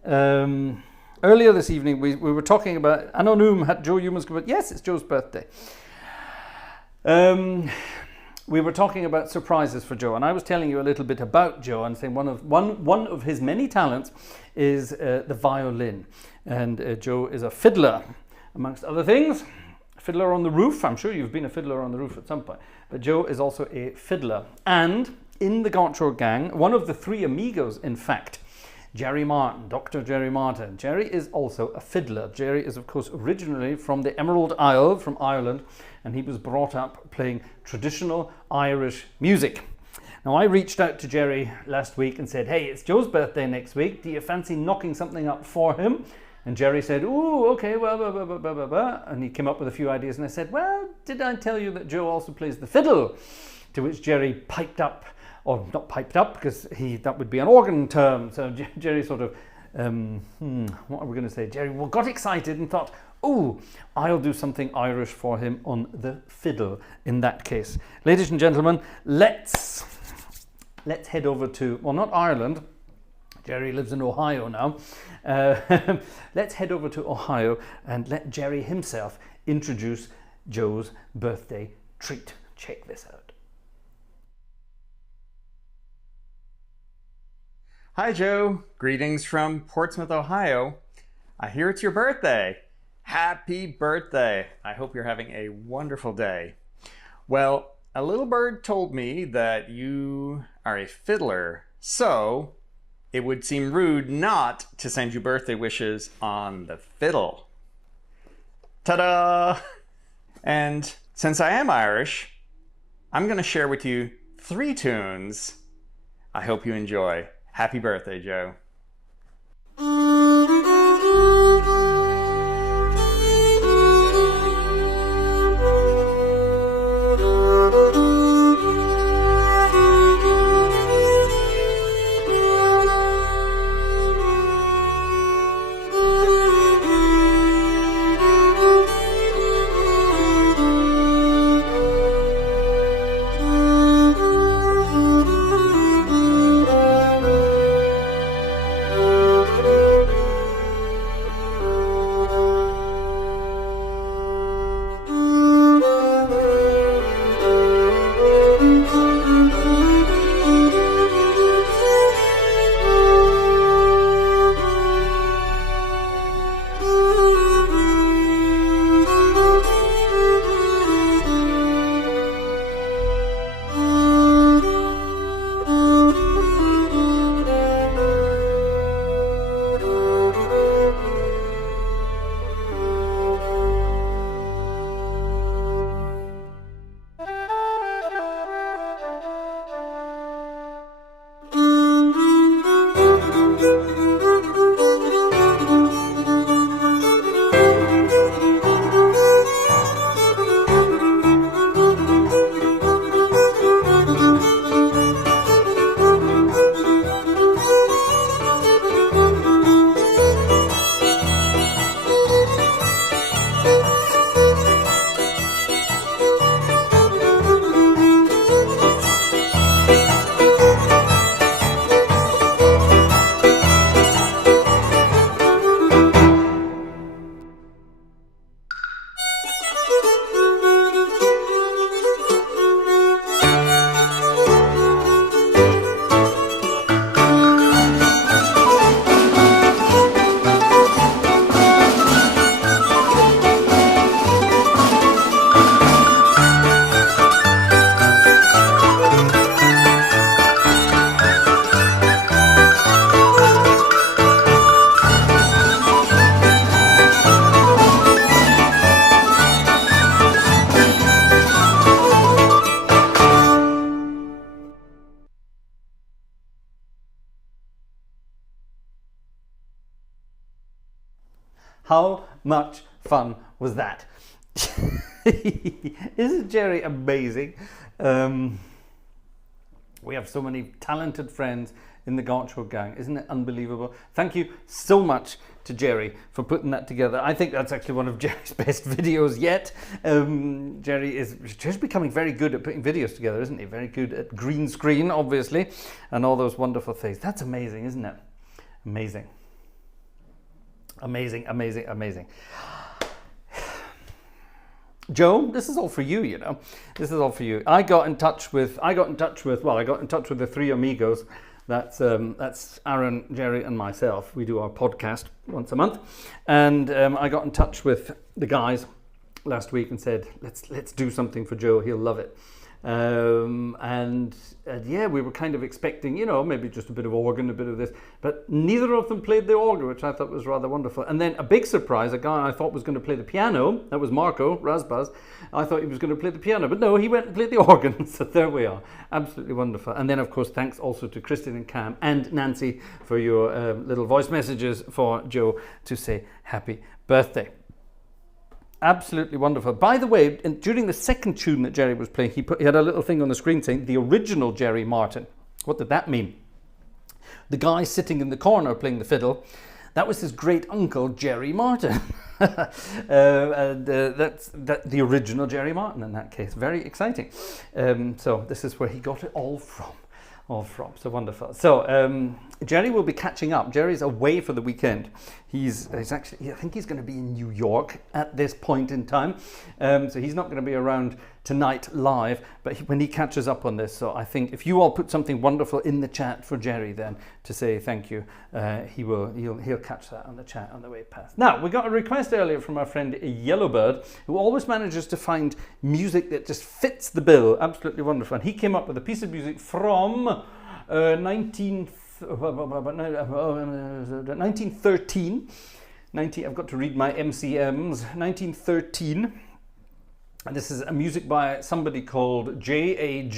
Earlier this evening, we were talking about Anonym hat Joe Humans. Yes, it's Joe's birthday. We were talking about surprises for Joe, and I was telling you a little bit about Joe and saying one of his many talents is the violin, and Joe is a fiddler, amongst other things. Fiddler on the roof. I'm sure you've been a fiddler on the roof at some point, but Joe is also a fiddler. And in the Gartshore gang, one of the three amigos, in fact, Jerry Martin, Dr. Jerry Martin. Jerry is also a fiddler. Jerry is, of course, originally from the Emerald Isle, from Ireland, and he was brought up playing traditional Irish music. Now, I reached out to Jerry last week and said, hey, it's Joe's birthday next week. Do you fancy knocking something up for him? And Jerry said, ooh, okay, well, blah, blah, blah, blah, blah, blah. And he came up with a few ideas, and I said, well, did I tell you that Joe also plays the fiddle? To which Jerry piped up, or not piped up, because that would be an organ term. So Jerry sort of, what are we going to say? Jerry got excited and thought, oh, I'll do something Irish for him on the fiddle in that case. Ladies and gentlemen, let's head over to, well, not Ireland. Jerry lives in Ohio now. Let's head over to Ohio and let Jerry himself introduce Joe's birthday treat. Check this out. Hi, Joe. Greetings from Portsmouth, Ohio. I hear it's your birthday. Happy birthday. I hope you're having a wonderful day. Well, a little bird told me that you are a fiddler, so it would seem rude not to send you birthday wishes on the fiddle. Ta-da! And since I am Irish, I'm going to share with you 3 tunes I hope you enjoy. Happy birthday, Joe. How much fun was that? Isn't Jerry amazing? We have so many talented friends in the Gartshore gang. Isn't it unbelievable? Thank you so much to Jerry for putting that together. I think that's actually one of Jerry's best videos yet. Jerry is just becoming very good at putting videos together, isn't he? Very good at green screen, obviously, and all those wonderful things. That's amazing, isn't it? Amazing. Amazing, amazing, amazing. Joe, this is all for you, you know. This is all for you. I got in touch with the three amigos. That's Aaron, Jerry, and myself. We do our podcast once a month, and I got in touch with the guys last week and said, let's do something for Joe. He'll love it. And yeah, we were kind of expecting, you know, maybe just a bit of organ, a bit of this, but neither of them played the organ, which I thought was rather wonderful. And then a big surprise, a guy I thought was going to play the piano, that was Marco Rasbaz. I thought he was going to play the piano, but no, he went and played the organ. So there we are, absolutely wonderful. And then of course, thanks also to Kristen and Cam and Nancy for your little voice messages for Joe to say happy birthday. Absolutely wonderful. By the way, during the second tune that Jerry was playing, he had a little thing on the screen saying the original Jerry Martin. What did that mean? The guy sitting in the corner playing the fiddle, that was his great uncle Jerry Martin. That's the original Jerry Martin in that case. Very exciting. So this is where he got it all from. So wonderful. So Jerry will be catching up. Jerry's away for the weekend. He's actually, I think he's going to be in New York at this point in time. So he's not going to be around tonight live, but when he catches up on this, so I think if you all put something wonderful in the chat for Jerry then to say thank you, he'll catch that on the chat on the way past. Now, we got a request earlier from our friend Yellowbird, who always manages to find music that just fits the bill. Absolutely wonderful. And he came up with a piece of music from 1913. I've got to read my MCMs. 1913. And this is a music by somebody called Jag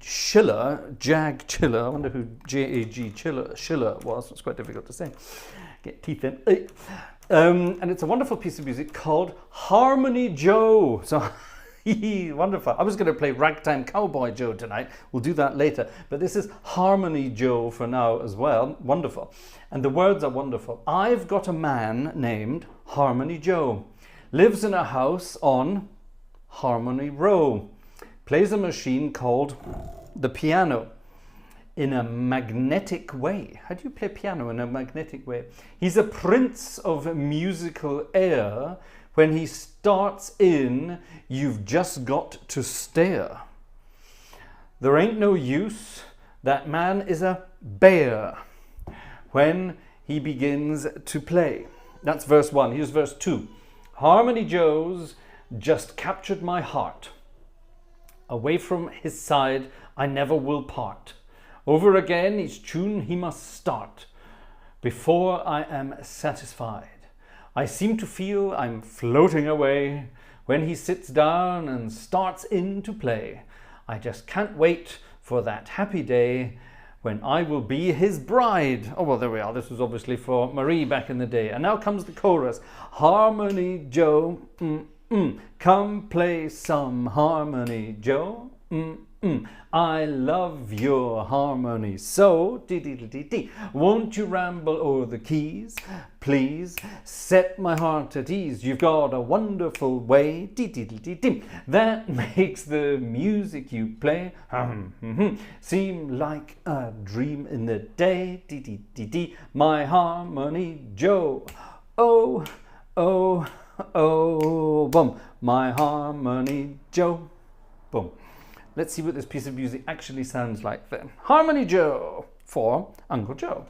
Schiller. Jag Chiller. I wonder who Jag Schiller was. It's quite difficult to say. Get teeth in. And it's a wonderful piece of music called Harmony Joe. So wonderful. I was going to play Ragtime Cowboy Joe tonight. We'll do that later. But this is Harmony Joe for now as well. Wonderful. And the words are wonderful. I've got a man named Harmony Joe. Lives in a house on Harmony Row. Plays a machine called the piano in a magnetic way. How do you play piano in a magnetic way? He's a prince of musical air. When he starts in, you've just got to stare. There ain't no use. That man is a bear when he begins to play. That's verse 1. Here's verse 2. Harmony Joe's just captured my heart. Away from his side, I never will part. Over again, each tune he must start. Before I am satisfied, I seem to feel I'm floating away. When he sits down and starts in to play, I just can't wait for that happy day when I will be his bride. Oh, well, there we are. This was obviously for Marie back in the day. And now comes the chorus. Harmony Joe, come play some Harmony Joe. I love your harmony so. Dee-dee-dee-dee-dee. Won't you ramble o'er the keys, please? Set my heart at ease. You've got a wonderful way, dee-dee-dee-dee-dee, that makes the music you play seem like a dream in the day. Dee-dee-dee-dee. My Harmony Joe. Oh, oh, oh, boom. My Harmony Joe. Boom. Let's see what this piece of music actually sounds like then. Harmony Joe for Uncle Joe.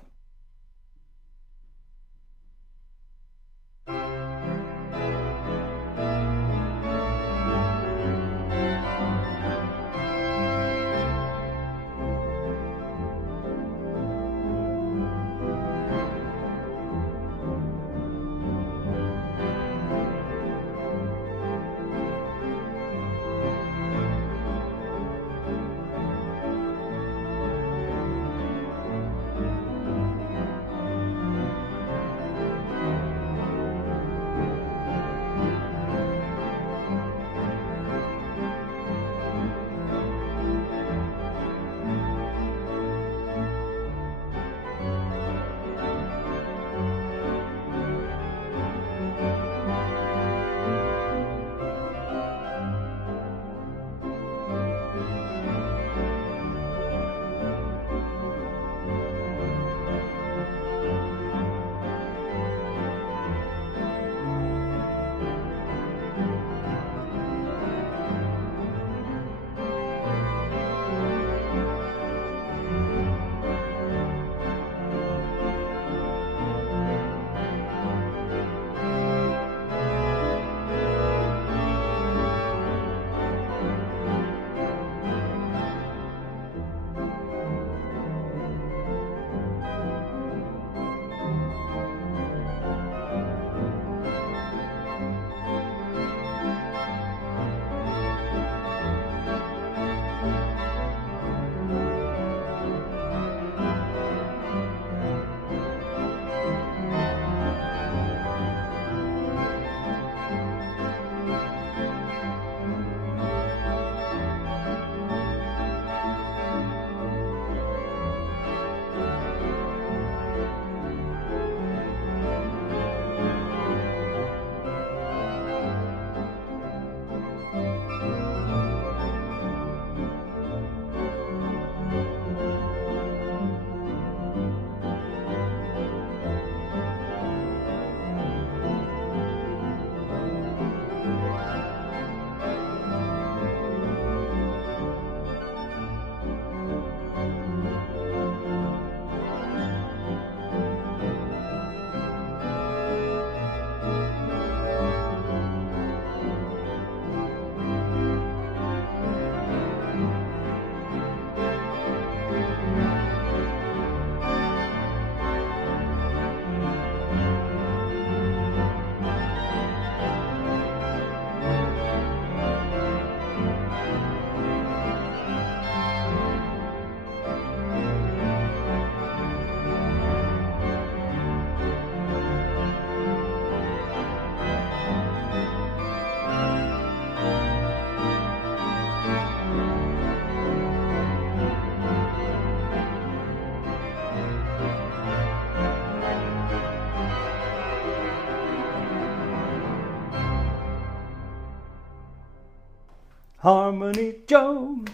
Harmony Joe.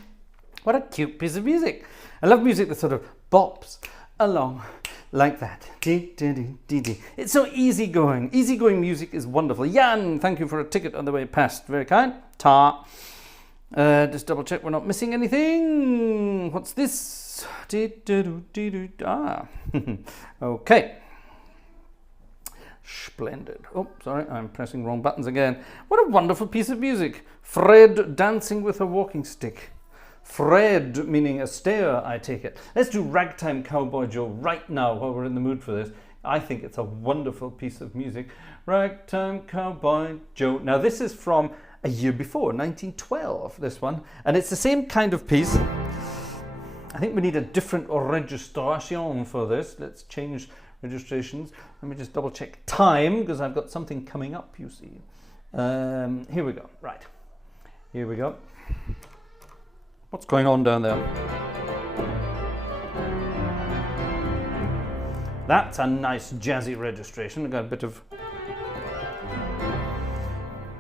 What a cute piece of music. I love music that sort of bops along like that. It's so easygoing. Easygoing music is wonderful. Jan, thank you for a ticket on the way past. Very kind. Ta. Just double check we're not missing anything. What's this? Ah. Okay. Splendid. Oh, sorry, I'm pressing wrong buttons again. What a wonderful piece of music. Fred dancing with a walking stick. Fred meaning a stair, I take it. Let's do Ragtime Cowboy Joe right now while we're in the mood for this. I think it's a wonderful piece of music. Ragtime Cowboy Joe. Now this is from a year before, 1912, this one. And it's the same kind of piece. I think we need a different registration for this. Let's change registrations. Let me just double check time because I've got something coming up, you see. Here we go. Right. Here we go. What's going on down there? That's a nice jazzy registration. We've got a bit of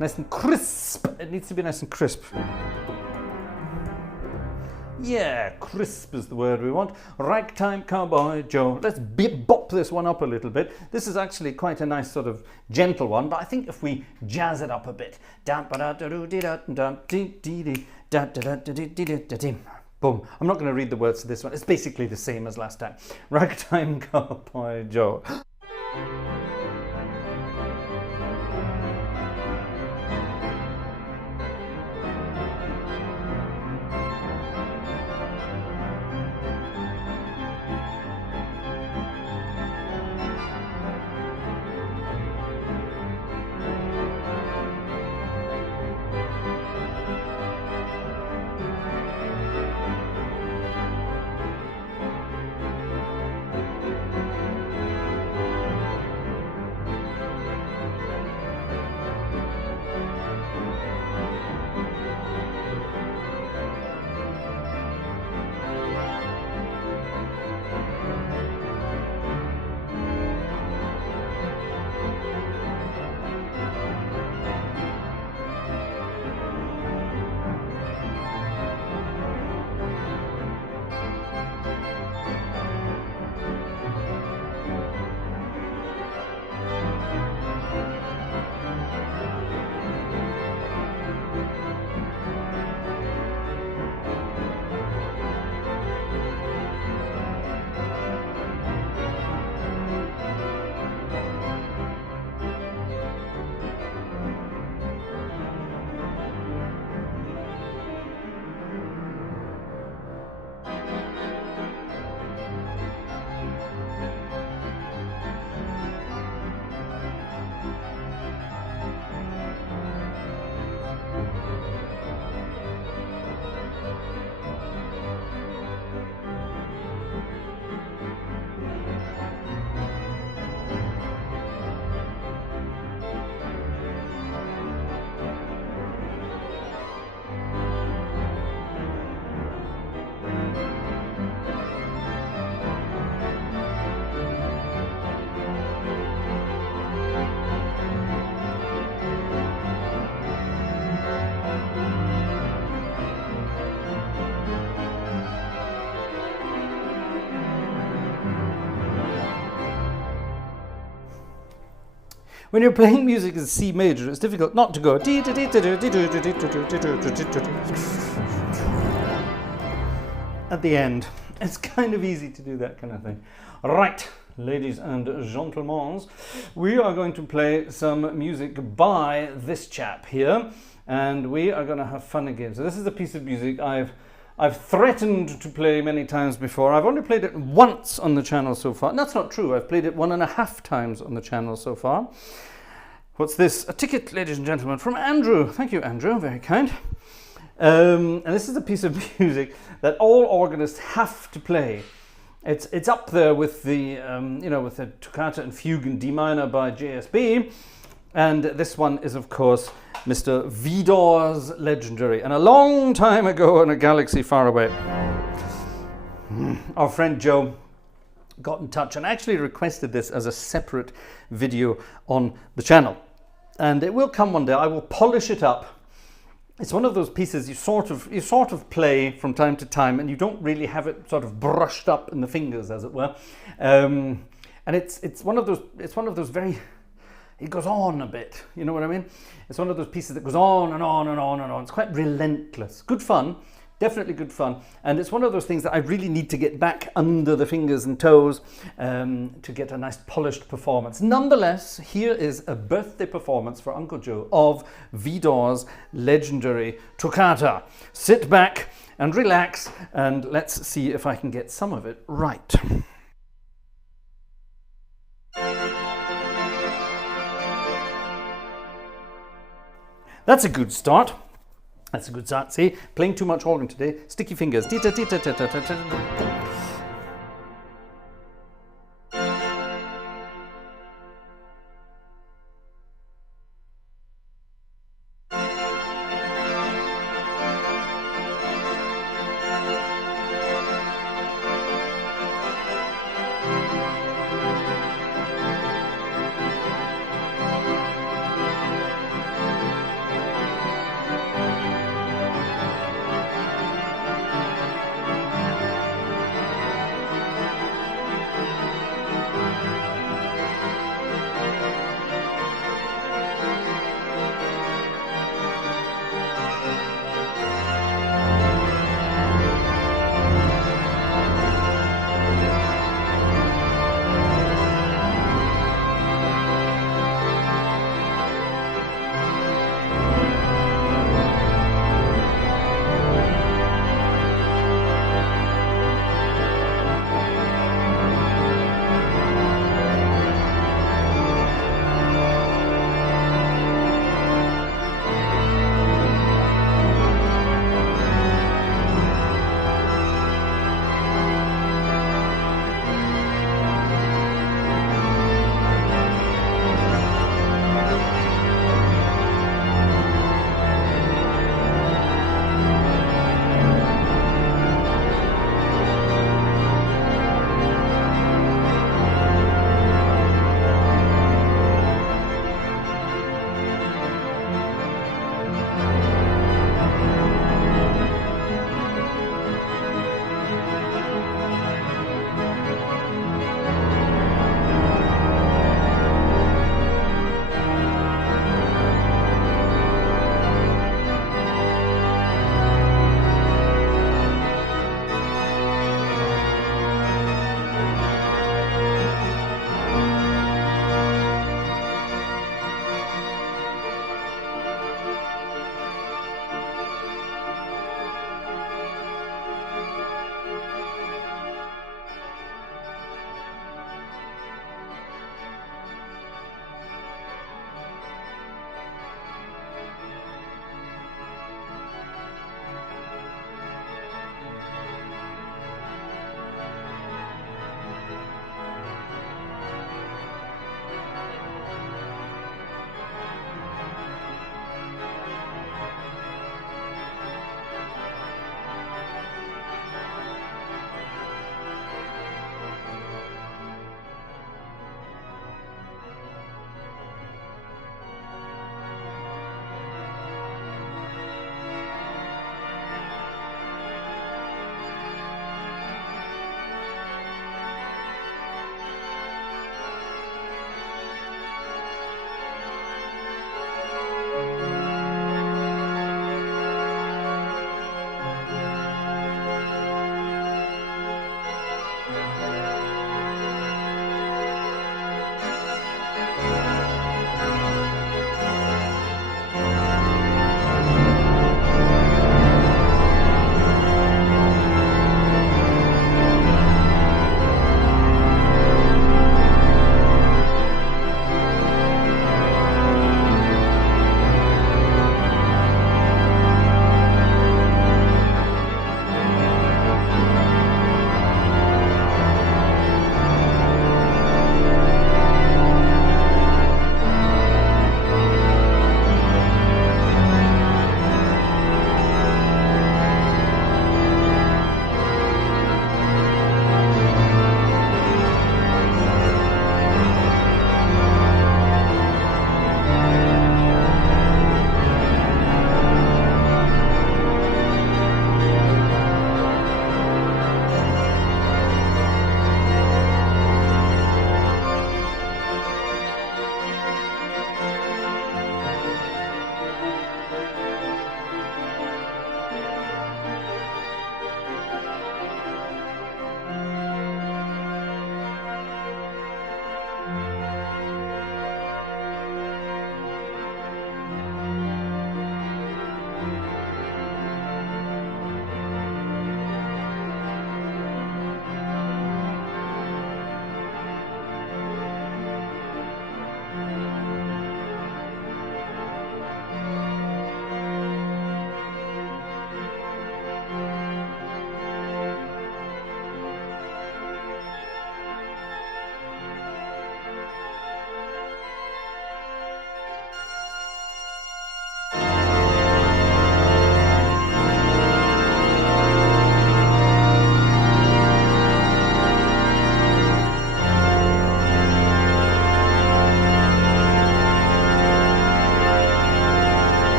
nice and crisp. It needs to be nice and crisp. Yeah, crisp is the word we want. Ragtime Cowboy Joe. Let's bop this one up a little bit. This is actually quite a nice sort of gentle one, but I think if we jazz it up a bit. Boom. I'm not going to read the words to this one. It's basically the same as last time. Ragtime Cowboy Joe. When you're playing music in C major, it's difficult not to go at the end. It's kind of easy to do that kind of thing. Right, ladies and gentlemen, we are going to play some music by this chap here, and we are going to have fun again. So this is a piece of music I've threatened to play many times before. I've only played it once on the channel so far. That's not true. I've played it 1.5 times on the channel so far. What's this? A ticket, ladies and gentlemen, from Andrew. Thank you, Andrew. Very kind. And this is a piece of music that all organists have to play. It's up there with the with the Toccata and Fugue in D minor by JSB. And this one is, of course, Mr. Widor's Legendary. And a long time ago in a galaxy far away, our friend Joe got in touch and actually requested this as a separate video on the channel. And it will come one day. I will polish it up it's one of those pieces you sort of play from time to time, and you don't really have it sort of brushed up in the fingers, as it were. And it's one of those very, it goes on a bit, you know what I mean? It's one of those pieces that goes on and on and on and on. It's quite relentless. Good fun, definitely good fun. And it's one of those things that I really need to get back under the fingers and toes to get a nice polished performance. Nonetheless, here is a birthday performance for Uncle Joe of Widor's legendary toccata. Sit back and relax, and let's see if I can get some of it right. That's a good start. That's a good start. See, playing too much organ today. Sticky fingers.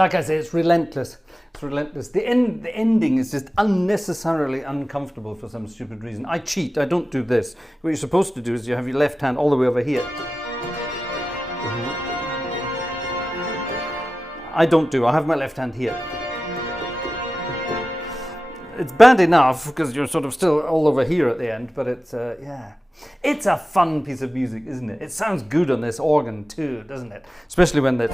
Like I say, it's relentless. It's relentless. The ending is just unnecessarily uncomfortable for some stupid reason. I cheat. I don't do this. What you're supposed to do is you have your left hand all the way over here. I don't do. I have my left hand here. It's bad enough because you're sort of still all over here at the end, but it's, yeah. It's a fun piece of music, isn't it? It sounds good on this organ too, doesn't it? Especially when there's...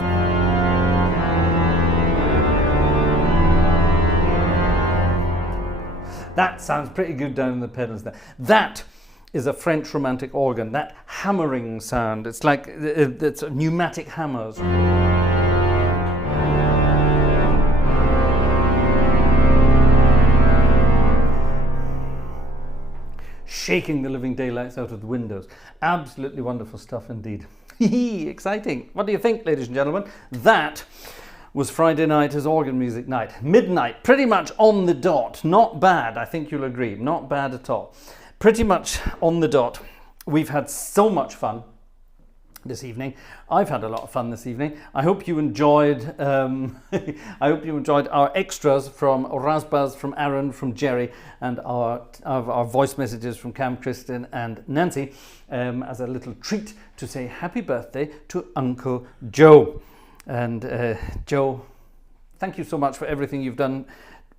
That sounds pretty good down in the pedals there. That is a French romantic organ, that hammering sound. It's like, it's pneumatic hammers. Shaking the living daylights out of the windows. Absolutely wonderful stuff indeed. Exciting. What do you think, ladies and gentlemen? That was Friday night as organ music night. Midnight, pretty much on the dot. Not bad, I think you'll agree. Not bad at all. Pretty much on the dot. We've had so much fun this evening. I've had a lot of fun this evening. I hope you enjoyed I hope you enjoyed our extras from Rasbaz, from Aaron, from Jerry, and our voice messages from Cam, Kristen and Nancy as a little treat to say happy birthday to Uncle Joe. And Joe, thank you so much for everything you've done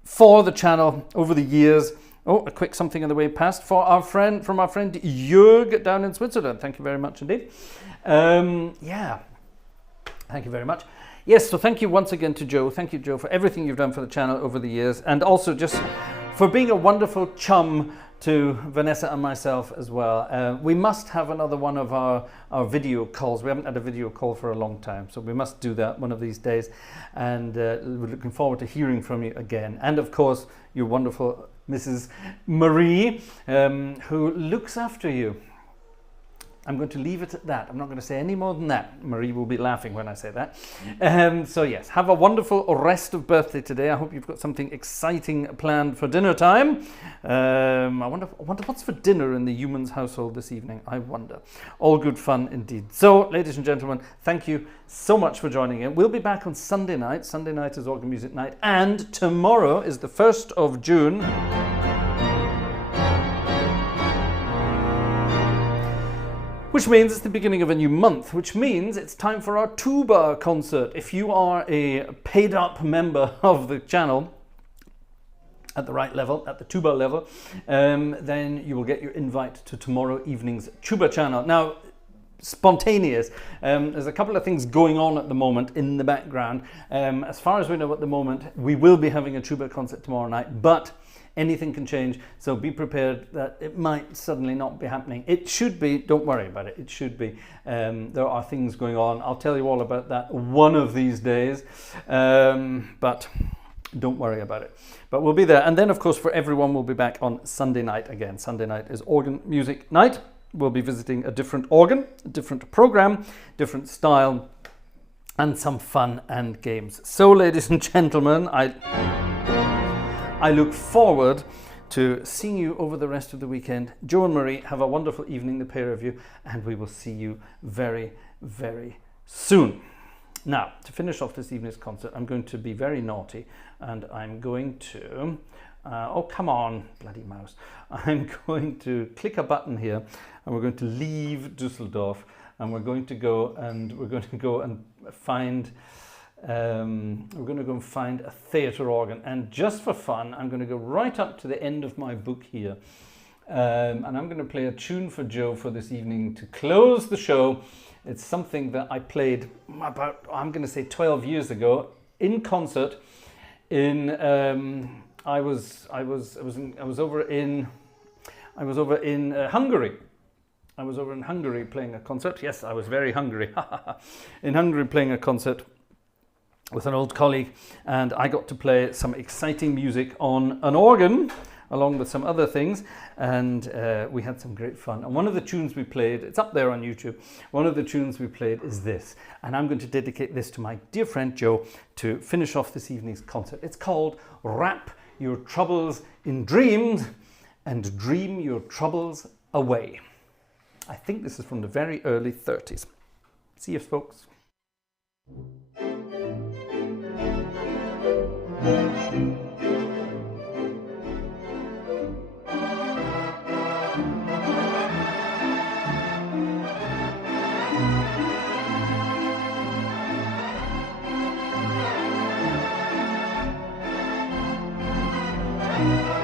for the channel over the years. Oh, a quick something on the way past from our friend Jörg down in Switzerland. Thank you very much indeed. Yeah, thank you very much. Yes, so thank you once again to Joe. Thank you, Joe, for everything you've done for the channel over the years, and also just for being a wonderful chum to Vanessa and myself as well. We must have another one of our video calls. We haven't had a video call for a long time, so we must do that one of these days. And we're looking forward to hearing from you again. And of course, your wonderful Mrs. Marie, who looks after you. I'm going to leave it at that. I'm not going to say any more than that. Marie will be laughing when I say that. So yes, have a wonderful rest of birthday today. I hope you've got something exciting planned for dinner time. I wonder what's for dinner in the Humans household this evening. I wonder. All good fun indeed. So, ladies and gentlemen, thank you so much for joining in. We'll be back on Sunday night. Sunday night is Organ Music Night. And tomorrow is the 1st of June. Which means it's the beginning of a new month, which means it's time for our tuba concert. If you are a paid up member of the channel at the right level, at the tuba level, then you will get your invite to tomorrow evening's tuba channel. Now, spontaneous. There's a couple of things going on at the moment in the background. As far as we know at the moment, we will be having a tuba concert tomorrow night, but anything can change, so be prepared that it might suddenly not be happening. It should be, don't worry about it, it should be. There are things going on. I'll tell you all about that one of these days, but don't worry about it. But we'll be there. And then, of course, for everyone, we'll be back on Sunday night again. Sunday night is Organ Music Night. We'll be visiting a different organ, a different program, different style, and some fun and games. So, ladies and gentlemen, I look forward to seeing you over the rest of the weekend. Joe and Marie, have a wonderful evening, the pair of you, and we will see you very, very soon. Now, to finish off this evening's concert, I'm going to be very naughty, and I'm going to, oh, come on, bloody mouse. I'm going to click a button here, and we're going to leave Düsseldorf, and we're going to go and find a theatre organ, and just for fun I'm going to go right up to the end of my book here, and I'm going to play a tune for Joe for this evening to close the show. It's something that I played about, I'm going to say 12 years ago in concert in I was over in Hungary. I was over in Hungary playing a concert. Yes, I was very hungry. In Hungary playing a concert with an old colleague, and I got to play some exciting music on an organ along with some other things, and we had some great fun. And one of the tunes we played, it's up there on YouTube, one of the tunes we played is this, and I'm going to dedicate this to my dear friend Joe to finish off this evening's concert. It's called Wrap Your Troubles in Dreams and Dream Your Troubles Away. I think this is from the very early 30s. See you, folks. Thank you.